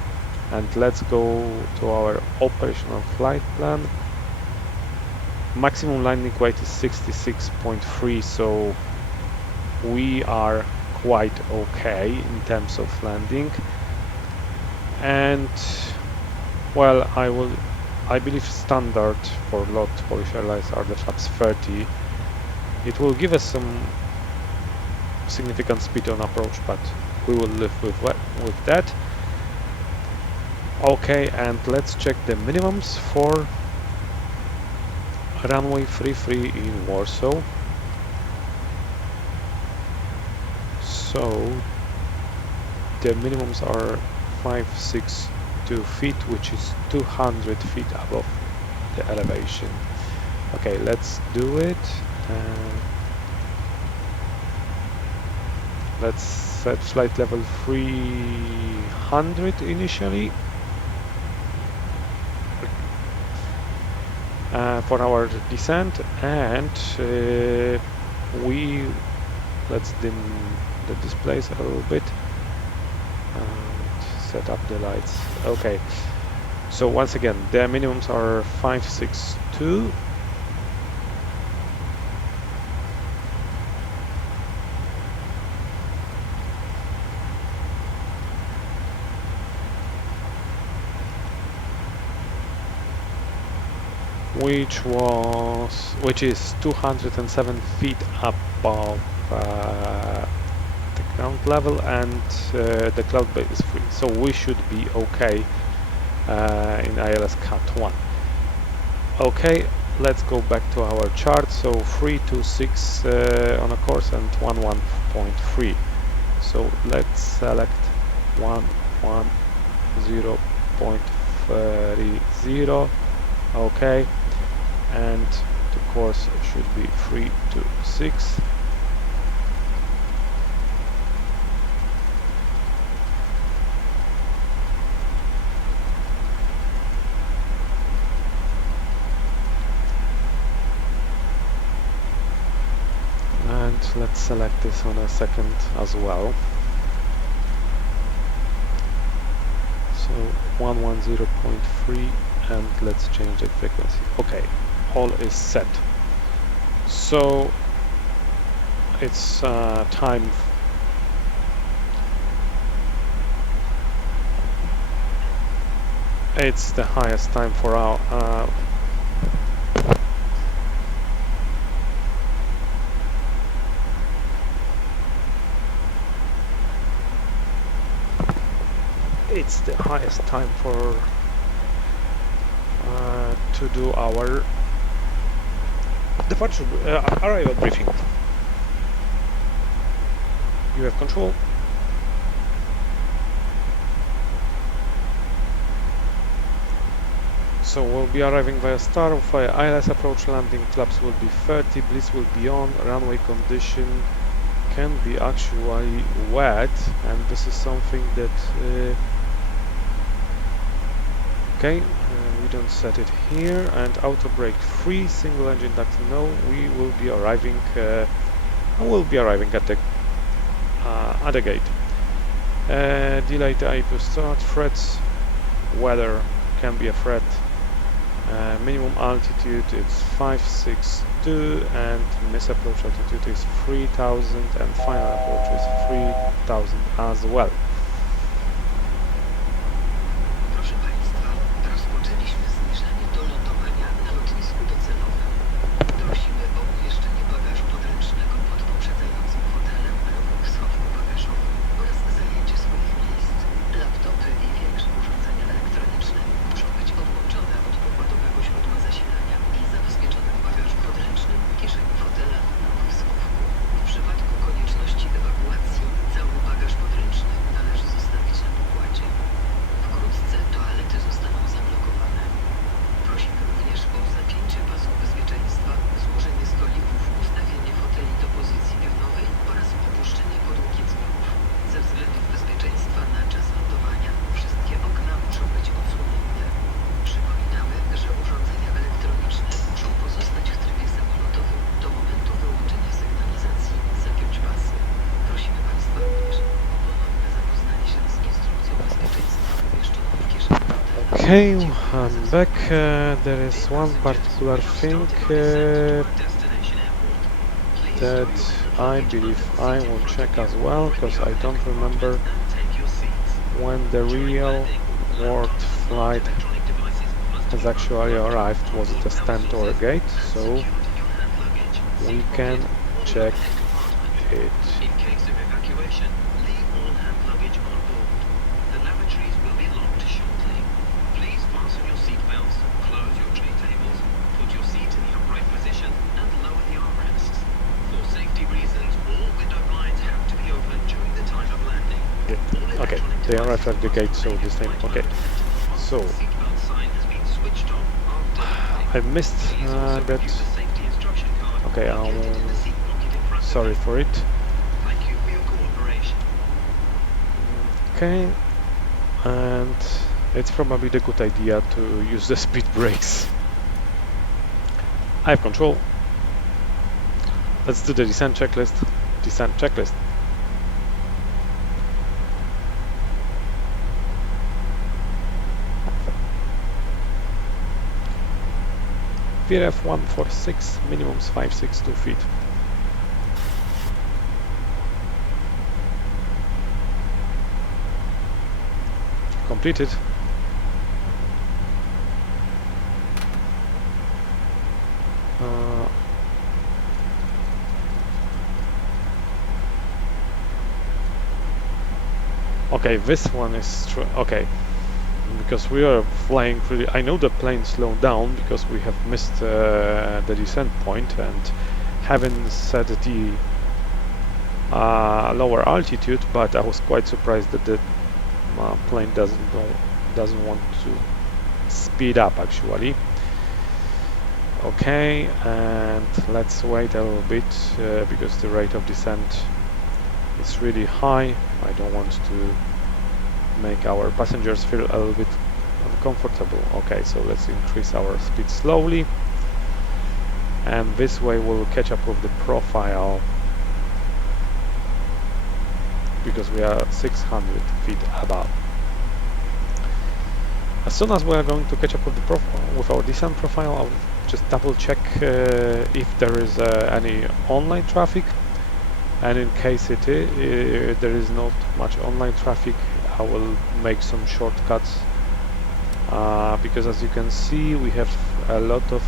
And let's go to our operational flight plan. Maximum landing weight is 66.3, so we are quite okay in terms of landing. And well, I believe standard for lot Polish Airlines are the flaps 30. It will give us some significant speed on approach, but we will live with that. Okay, and let's check the minimums for runway 33 in Warsaw. So the minimums are 562 feet, which is 200 feet above the elevation. Okay, let's do it. Let's set flight level 300 initially for our descent, and let's dim the displays a little bit and set up the lights. Okay, so once again the minimums are 562. which is 207 feet above the ground level, and the cloud base is free, so we should be okay in ILS Cat 1. Okay, let's go back to our chart. So 326 on a course and 11.3. So let's select 110.30. Okay, and the course should be 326. And let's select this on a second as well. So 110.3, and let's change the frequency. Okay, all is set. So it's time. It's the highest time for our it's the highest time for to do our departure arrival briefing. You have control. So we'll be arriving via Star, via ILS approach landing, flaps will be 30, bliss will be on, runway condition can be actually wet, and this is something that okay, we don't set it here, and auto brake free, single engine duct no. We will be arriving at the gate. Delayed IP start, threats, weather can be a threat. Minimum altitude it's 562, and miss approach altitude is 3000, and final approach is 3000 as well. Proszę Państwa, rozpoczęliśmy zniżanie do lądowania na lotnisku docelowym. Prosimy o umieszczenie bagażu podręcznego pod poprzedzającym fotelem lub w schowku bagażowym oraz zajęcie swoich miejsc. Laptopy i większe urządzenia elektroniczne muszą być odłączone od pokładowego źródła zasilania i zabezpieczone w bagażu podręcznym, kieszeni fotela lub w schowku. W przypadku konieczności ewakuacji cały bagaż podręczny należy zostawić na pokładzie. Wkrótce toalety zostaną zablokowane. Prosimy również o zapięcie pasów bezpieczeństwa, złożenie stolików, ustawienie foteli do pozycji pionowej oraz opuszczenie podłogi zbiorów. Ze względów bezpieczeństwa na czas lądowania wszystkie okna muszą być odsłonięte. Przypominamy, że urządzenia elektroniczne muszą pozostać w trybie samolotowym do momentu wyłączenia sygnalizacji i zapiąć pasy. Prosimy Państwa również o ponowne zapoznanie się z instrukcją bezpieczeństwa umieszczoną w kieszeni fotela. Okay, I'm back. There is one particular thing that I believe I will check as well, because I don't remember when the real world flight has actually arrived. Was it a stand or a gate? So we can check it. In case of evacuation, leave all hand luggage on board. The lavatories will be locked shortly. Please fasten your seatbelts, close your tray tables, put your seat in the upright position, and lower the armrests. For safety reasons, all window blinds have to be open during the time of landing. Yeah. Okay, they arrived at the gate, so this time. Okay, so Seatbelt sign has been switched off after. I missed that. The safety instruction card. Okay, located in the seat pocket in front of sorry you. for it. Thank you for your cooperation. Okay, and it's probably the good idea to use the speed brakes. I have control. Let's do the descent checklist. Descent checklist. VRF 146, minimums 562 feet. Completed. Okay, this one is okay, because we are flying really. I know the plane slowed down because we have missed the descent point and haven't set the lower altitude, but I was quite surprised that the plane doesn't want to speed up actually. Okay, and let's wait a little bit because the rate of descent is really high. I don't want to make our passengers feel a little bit uncomfortable. Okay, so let's increase our speed slowly, and this way we'll catch up with the profile because we are 600 feet above. As soon as we are going to catch up with the with our descent profile, I'll just double check if there is any online traffic, and in case there is not much online traffic, I will make some shortcuts because as you can see we have a lot of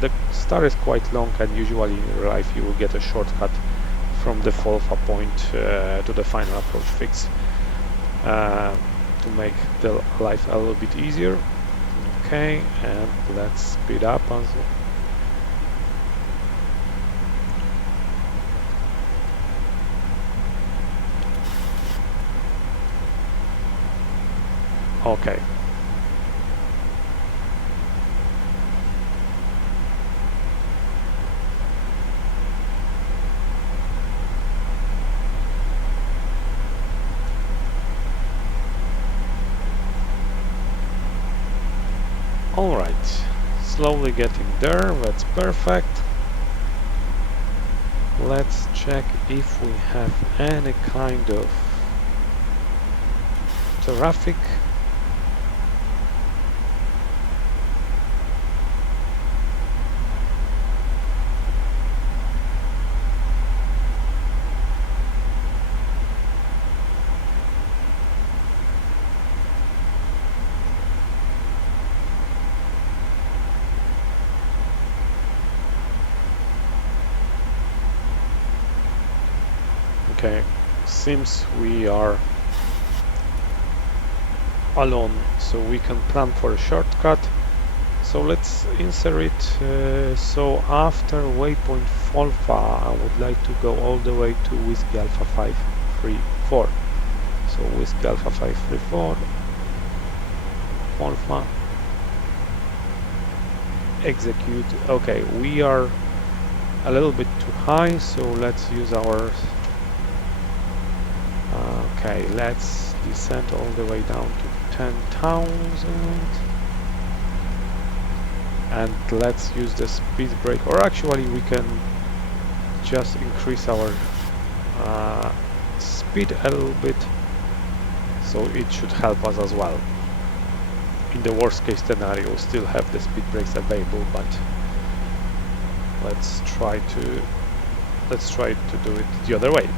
the star is quite long, and usually in real life you will get a shortcut from the Folfa point to the final approach fix to make the life a little bit easier. Okay, and let's speed up as well. Okay. Alright, slowly getting there, that's perfect. Let's check if we have any kind of traffic. Okay, seems we are alone, so we can plan for a shortcut. So let's insert it. So after waypoint Folfa, I would like to go all the way to Whiskey Alpha 534. So Whiskey Alpha 534, Folfa, execute. Okay, we are a little bit too high, so let's use our okay, let's descend all the way down to 10,000 and let's use the speed brake, or actually we can just increase our speed a little bit, so it should help us as well. In the worst case scenario, we still have the speed brakes available, but let's try to do it the other way.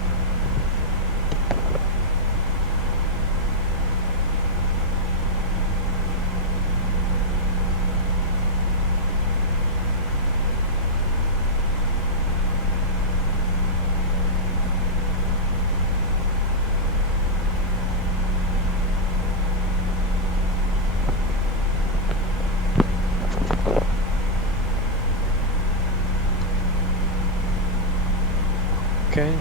Okay.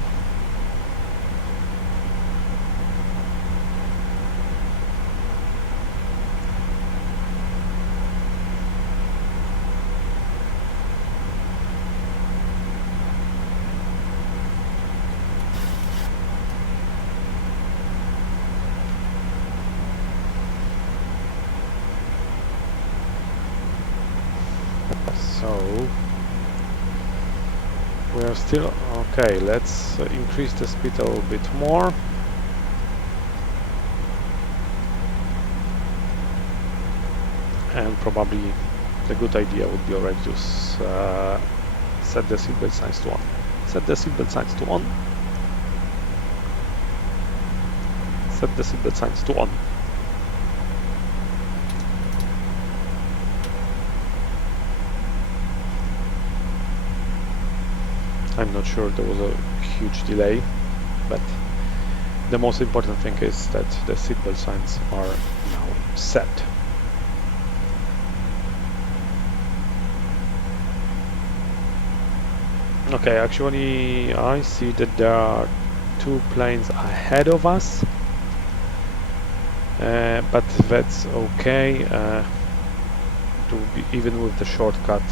So we are still okay. Let's increase the speed a little bit more. And probably the good idea would be already to set the seatbelt signs to on. Set the seatbelt signs to on. Set the seatbelt signs to on. I'm not sure, there was a huge delay, but the most important thing is that the seatbelt signs are now set. Okay, actually I see that there are 2 planes ahead of us, but that's okay. Even with the shortcut,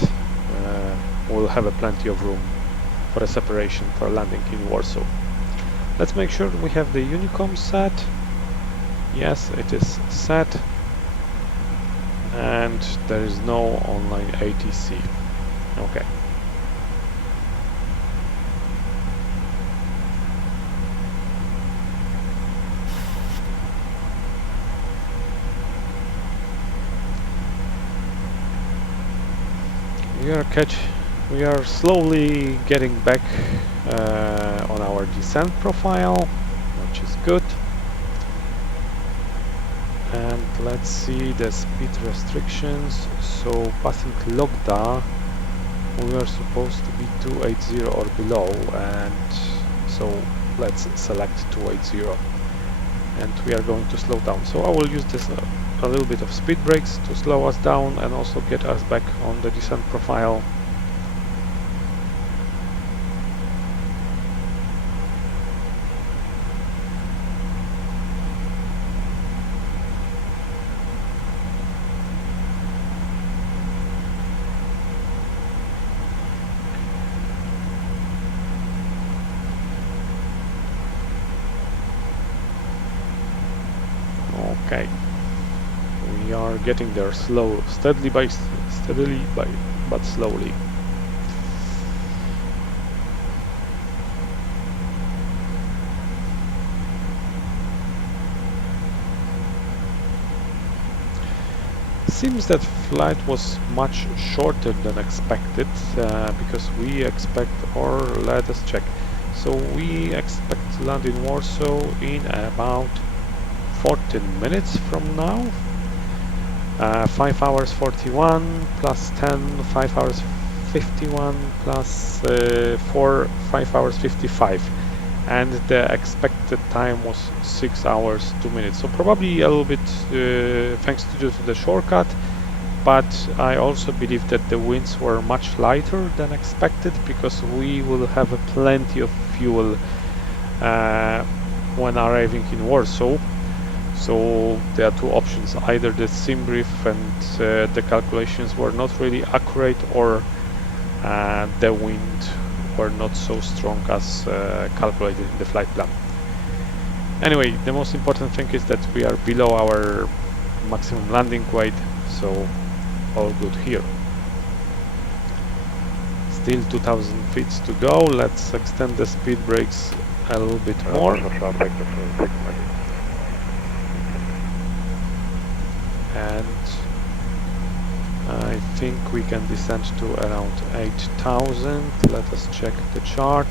we'll have plenty of room for a separation for landing in Warsaw. Let's make sure we have the Unicom set. Yes, it is set, and there is no online ATC. Okay. We are slowly getting back on our descent profile, which is good. And let's see the speed restrictions. So passing Logda, we are supposed to be 280 or below, and so let's select 280, and we are going to slow down. So I will use this a little bit of speed brakes to slow us down and also get us back on the descent profile. Okay, we are getting there steadily but slowly. Seems that flight was much shorter than expected, because we expect, or let us check. So we expect to land in Warsaw in about 14 minutes from now. 5 hours 41 plus 10, 5 hours 51 plus 4, 5 hours 55. And the expected time was 6 hours 2 minutes. So probably a little bit thanks to the shortcut, but I also believe that the winds were much lighter than expected, because we will have plenty of fuel when arriving in Warsaw. So there are 2 options: either the sim brief and the calculations were not really accurate, or the wind were not so strong as calculated in the flight plan. Anyway, the most important thing is that we are below our maximum landing weight, so all good here. Still 2000 feet to go. Let's extend the speed brakes a little bit more. And I think we can descend to around 8000. Let us check the chart.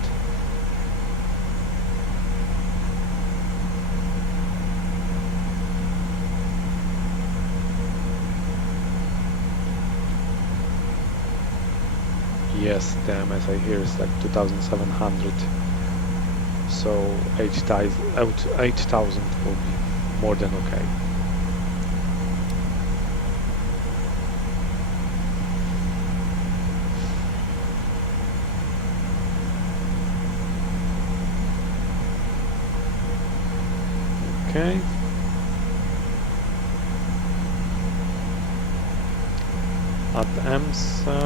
Yes, the MSI here is like 2700. So 8000 will be more than okay. Okay. At EMSA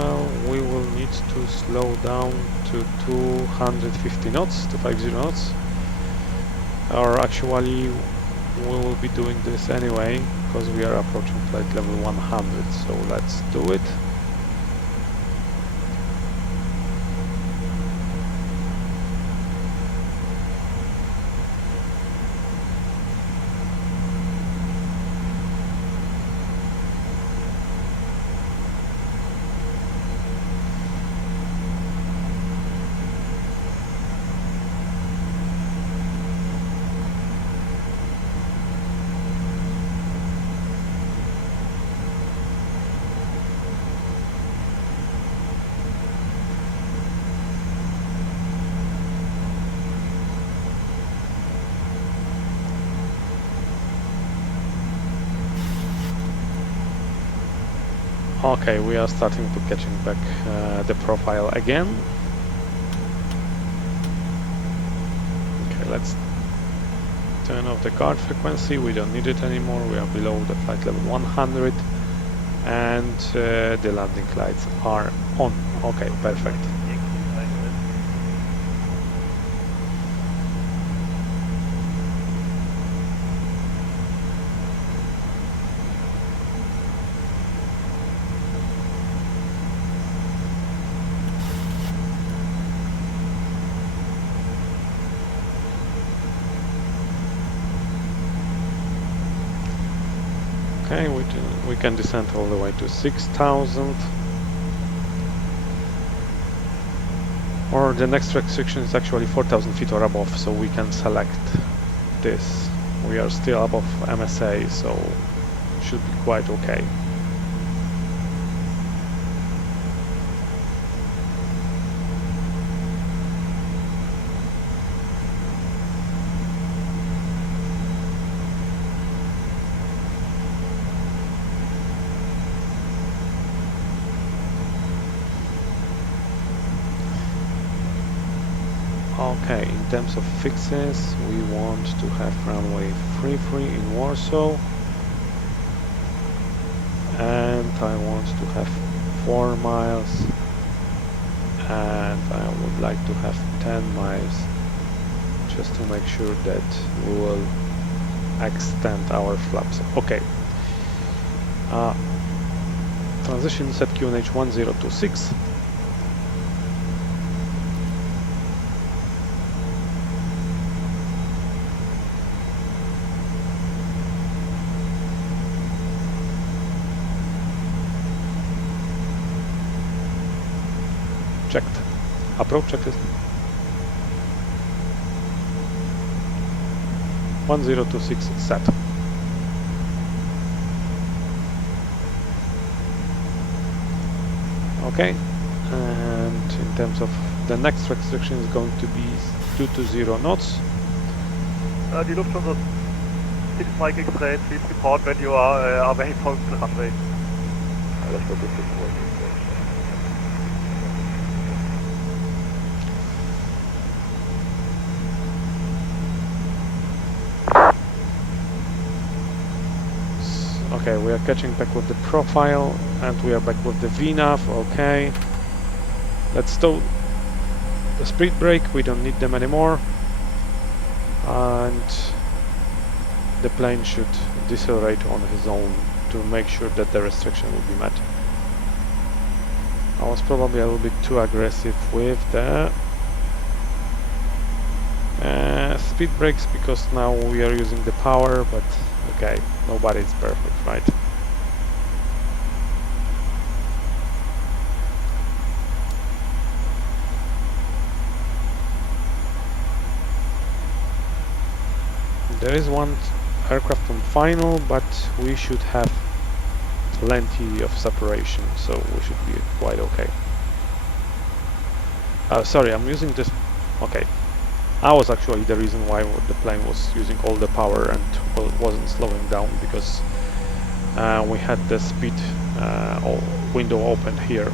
we will need to slow down to 250 knots, 250 knots. Or actually we will be doing this anyway, because we are approaching flight level 100, so let's do it. Okay, we are starting to catching back the profile again. Okay, let's turn off the guard frequency. We don't need it anymore. We are below the flight level 100, and the landing lights are on. Okay, perfect. Okay, we can descend all the way to 6,000. Or the next restriction is actually 4,000 feet or above, so we can select this. We are still above MSA, so should be quite okay. Okay, in terms of fixes, we want to have runway 33 in Warsaw, and I want to have 4 miles, and I would like to have 10 miles, just to make sure that we will extend our flaps. Okay. Transition set QNH 1026. Checked. Approach checklist. 1026 set. Okay, and in terms of the next restriction is going to be 220 knots. Die Lufthansa City Mike X-ray, please report when you are away from the runway. Okay, we are catching back with the profile, and we are back with the VNAV. Okay, let's stow the speed brake. We don't need them anymore, and the plane should decelerate on his own to make sure that the restriction will be met. I was probably a little bit too aggressive with the speed brakes, because now we are using the power, but okay, nobody's perfect, right? There is one aircraft on final, but we should have plenty of separation, so we should be quite okay. Sorry, I'm using this. Okay, I was actually the reason why the plane was using all the power and wasn't slowing down, because we had the speed window open here.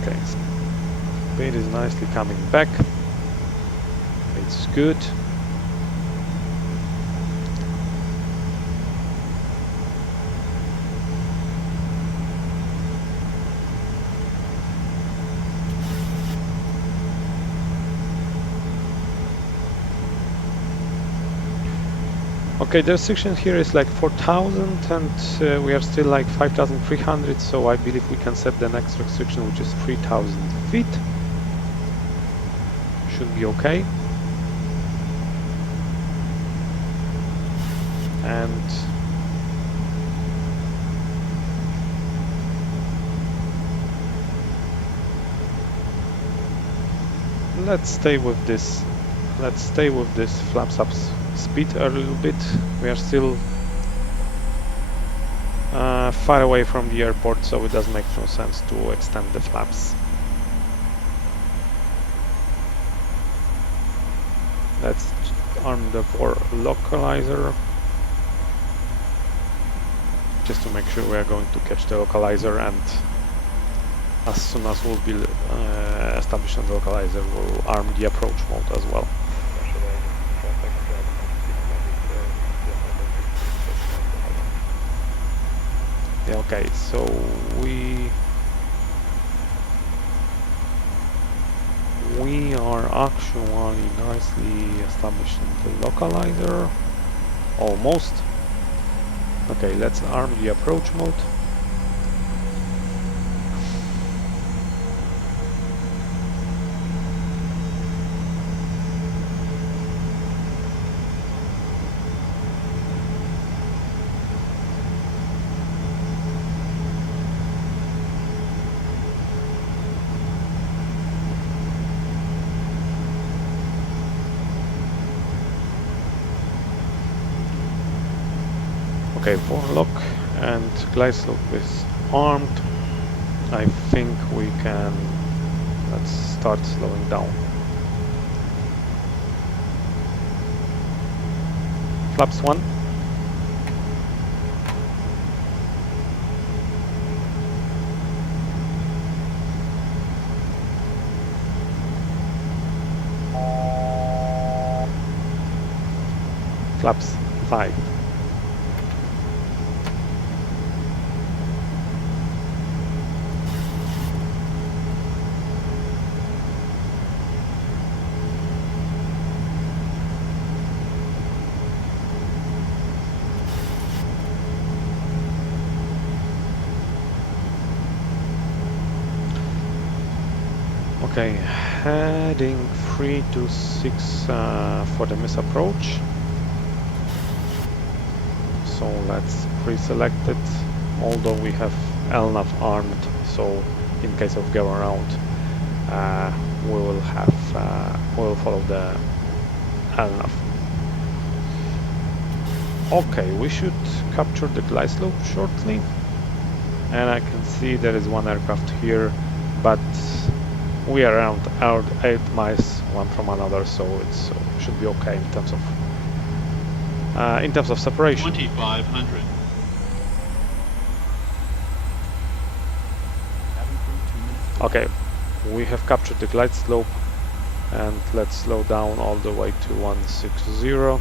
Okay, speed is nicely coming back. It's good. Okay, the restriction here is like 4,000, and we are still like 5,300, so I believe we can set the next restriction, which is 3,000 feet. Should be okay. And let's stay with this. Let's stay with this flaps up speed a little bit. We are still far away from the airport, so it does make no sense to extend the flaps. Let's arm the for localizer, just to make sure we are going to catch the localizer, and as soon as we'll be established on the localizer, we'll arm the approach mode as well. Yeah, okay, so we are actually nicely established in the localizer, almost. Okay, let's arm the approach mode. Okay, for lock and glide slope is armed. I think we can, let's start slowing down. Flaps 1. Flaps 5. Okay, heading 326 for the miss approach. So let's pre-select it, although we have LNAV armed, so in case of go around, we will follow the LNAV. Okay, we should capture the glide slope shortly, and I can see there is one aircraft here, but we are around 8 miles one from another, so it should be okay in terms of separation. 2500. Okay, we have captured the glide slope, and let's slow down all the way to 160.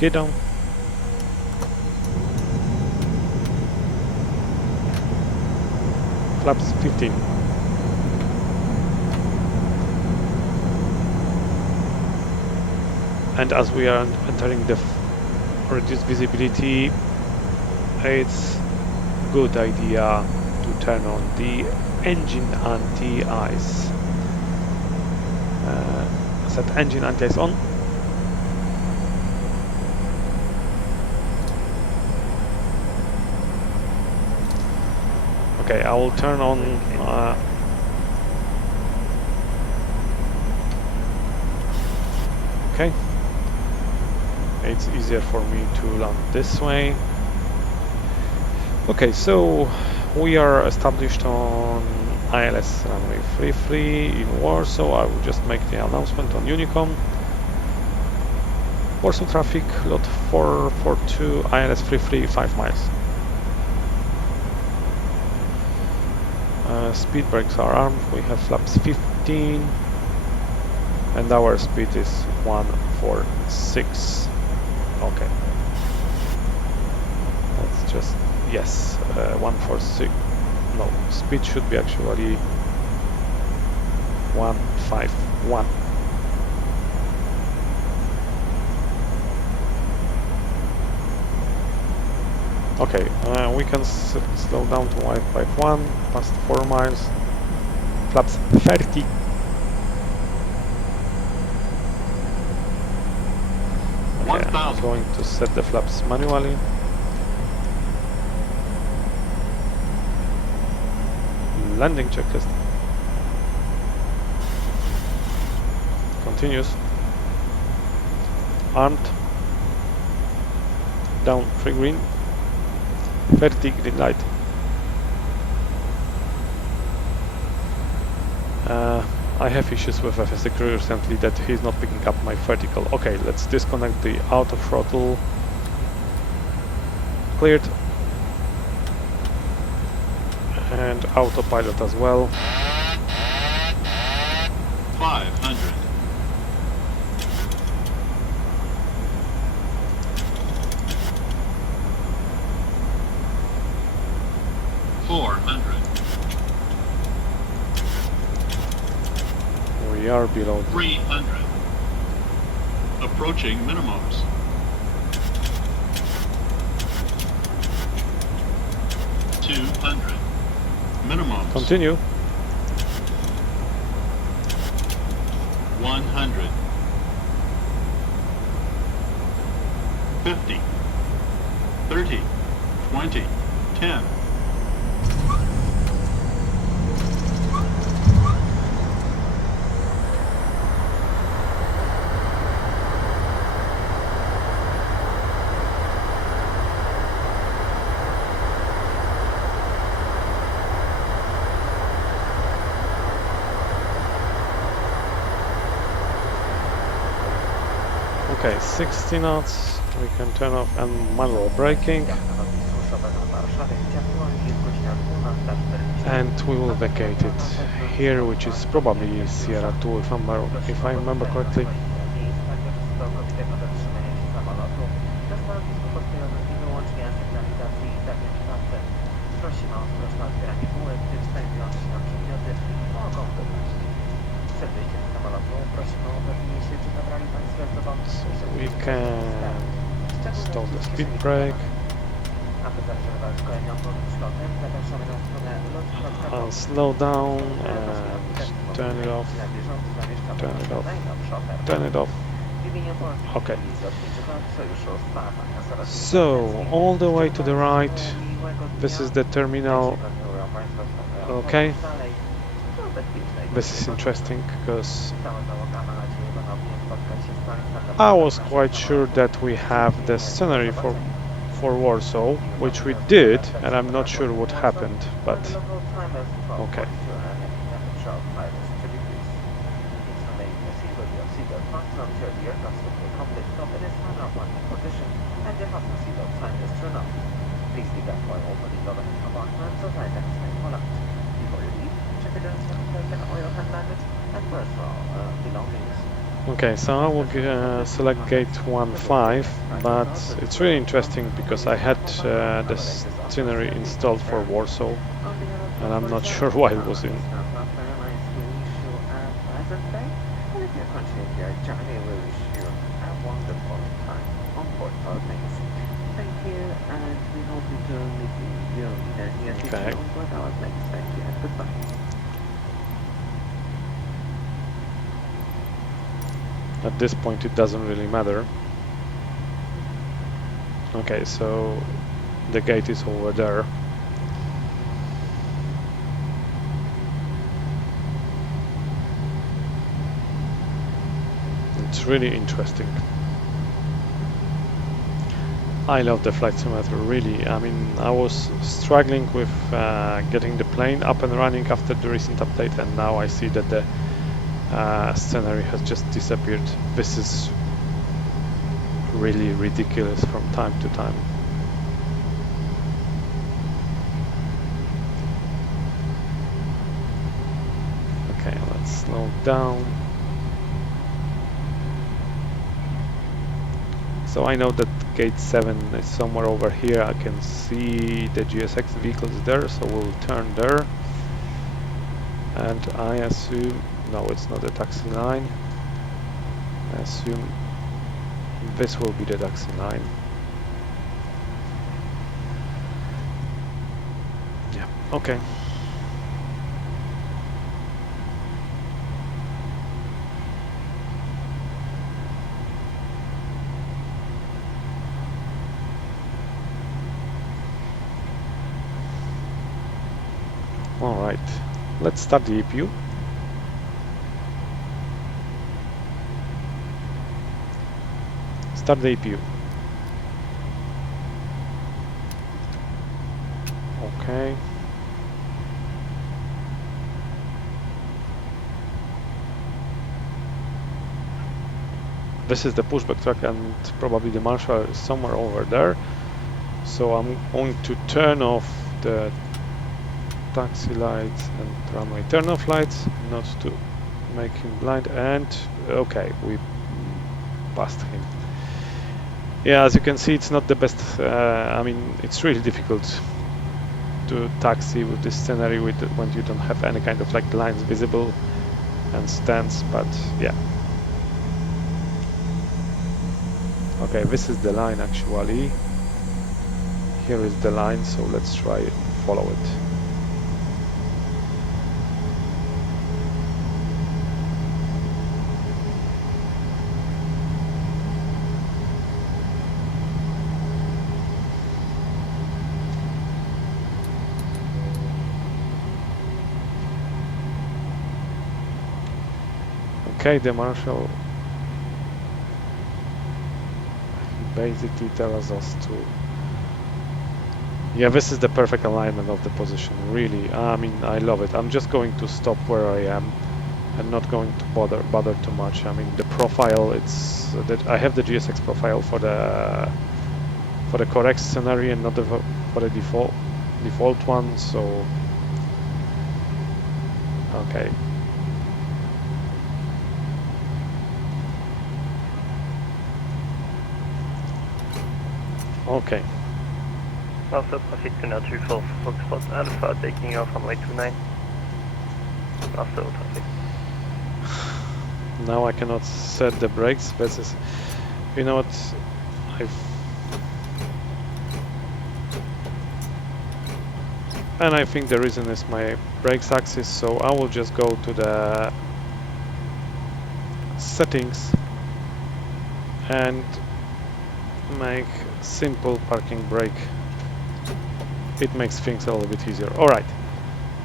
Key down. Flaps 15. And as we are entering the reduced visibility, it's good idea to turn on the engine anti-ice. Set engine anti-ice on. Okay, I will turn on okay, it's easier for me to land this way. Okay, so we are established on ILS runway 33 in Warsaw. I will just make the announcement on Unicom. Warsaw traffic, lot 442, ILS 33, 5 miles. Speed brakes are armed, we have flaps 15, and our speed is 146. Okay. Let's just, yes, 146. No, speed should be actually 151. Okay, we can slow down to 151, past 4 miles, flaps 30. Okay, I'm going to set the flaps manually. Landing checklist. Continues. armed. Down, 3 green. 30 green light. I have issues with FSD crew recently that he's not picking up my vertical. Okay, let's disconnect the auto throttle. Cleared. And autopilot as well. 500. We are below 300. Approaching minimums. 200. Minimums. Continue. 100. 50. 30. 20. 10. Okay, 60 knots. We can turn off and manual braking. And we will vacate it here, which is probably Sierra 2 if I remember correctly. So we can stop the speed brake. I'll slow down and turn it off, turn it off, turn it off. Okay. So, all the way to the right, this is the terminal. Okay. This is interesting because I was quite sure that we have the scenery for Warsaw, which we did, and I'm not sure what happened, but okay. Okay, so I will select gate 1.5, but it's really interesting because I had the scenery installed for Warsaw, and I'm not sure why it was in. Okay. At this point it doesn't really matter. Okay, so the gate is over there. It's really interesting. I love the flight simulator, really. I mean, I was struggling with getting the plane up and running after the recent update, and now I see that the scenery has just disappeared. This is really ridiculous from time to time. Okay, let's slow down. So I know that gate 7 is somewhere over here. I can see the GSX vehicles there, so we'll turn there. And I assume, no, it's not a taxi line. I assume this will be the taxi line. Yeah, okay. All right, let's start the EPU. Start the APU. Okay. This is the pushback track, and probably the marshal is somewhere over there. So I'm going to turn off the taxi lights and runway turn-off lights, not to make him blind. And okay, we passed him. Yeah, as you can see, it's not the best. I mean, it's really difficult to taxi with this scenery when you don't have any kind of like lines visible and stands, but yeah. Okay, this is the line actually. Here is the line, so let's try and follow it. Okay, the marshal basically tells us to... Yeah, this is the perfect alignment of the position, really. I mean, I love it. I'm just going to stop where I am and not going to bother too much. I mean, the profile, it's that I have the GSX profile for the correct scenario and not for the default one, so okay. Okay. Also traffic to now 24 Foxtrot Alpha, taking off on runway 29. After traffic. Now I cannot set the brakes. This is, you know what, and I think the reason is my brakes axis, so I will just go to the settings and make simple parking brake. It makes things a little bit easier. Alright,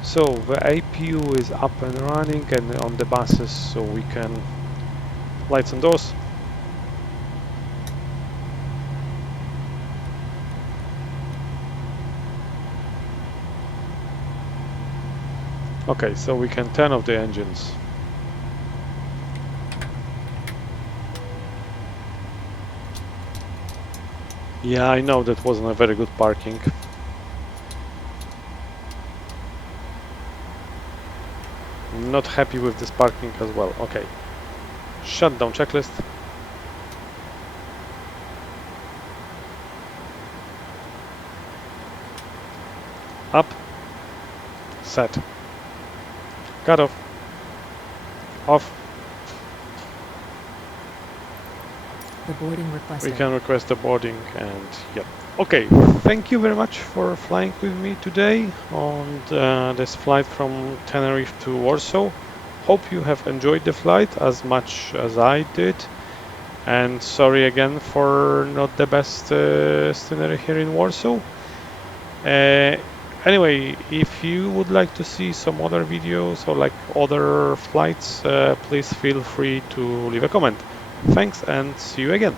so the APU is up and running and on the buses, so we can lights and doors. Okay, so we can turn off the engines. Yeah, I know that wasn't a very good parking. Not happy with this parking as well. Okay. Shutdown checklist. Up. Set. Cut off. Off. The boarding requested. We can request the boarding and yep. Okay, thank you very much for flying with me today on this flight from Tenerife to Warsaw. Hope you have enjoyed the flight as much as I did. And sorry again for not the best scenery here in Warsaw. Anyway, if you would like to see some other videos or like other flights, please feel free to leave a comment. Thanks and see you again.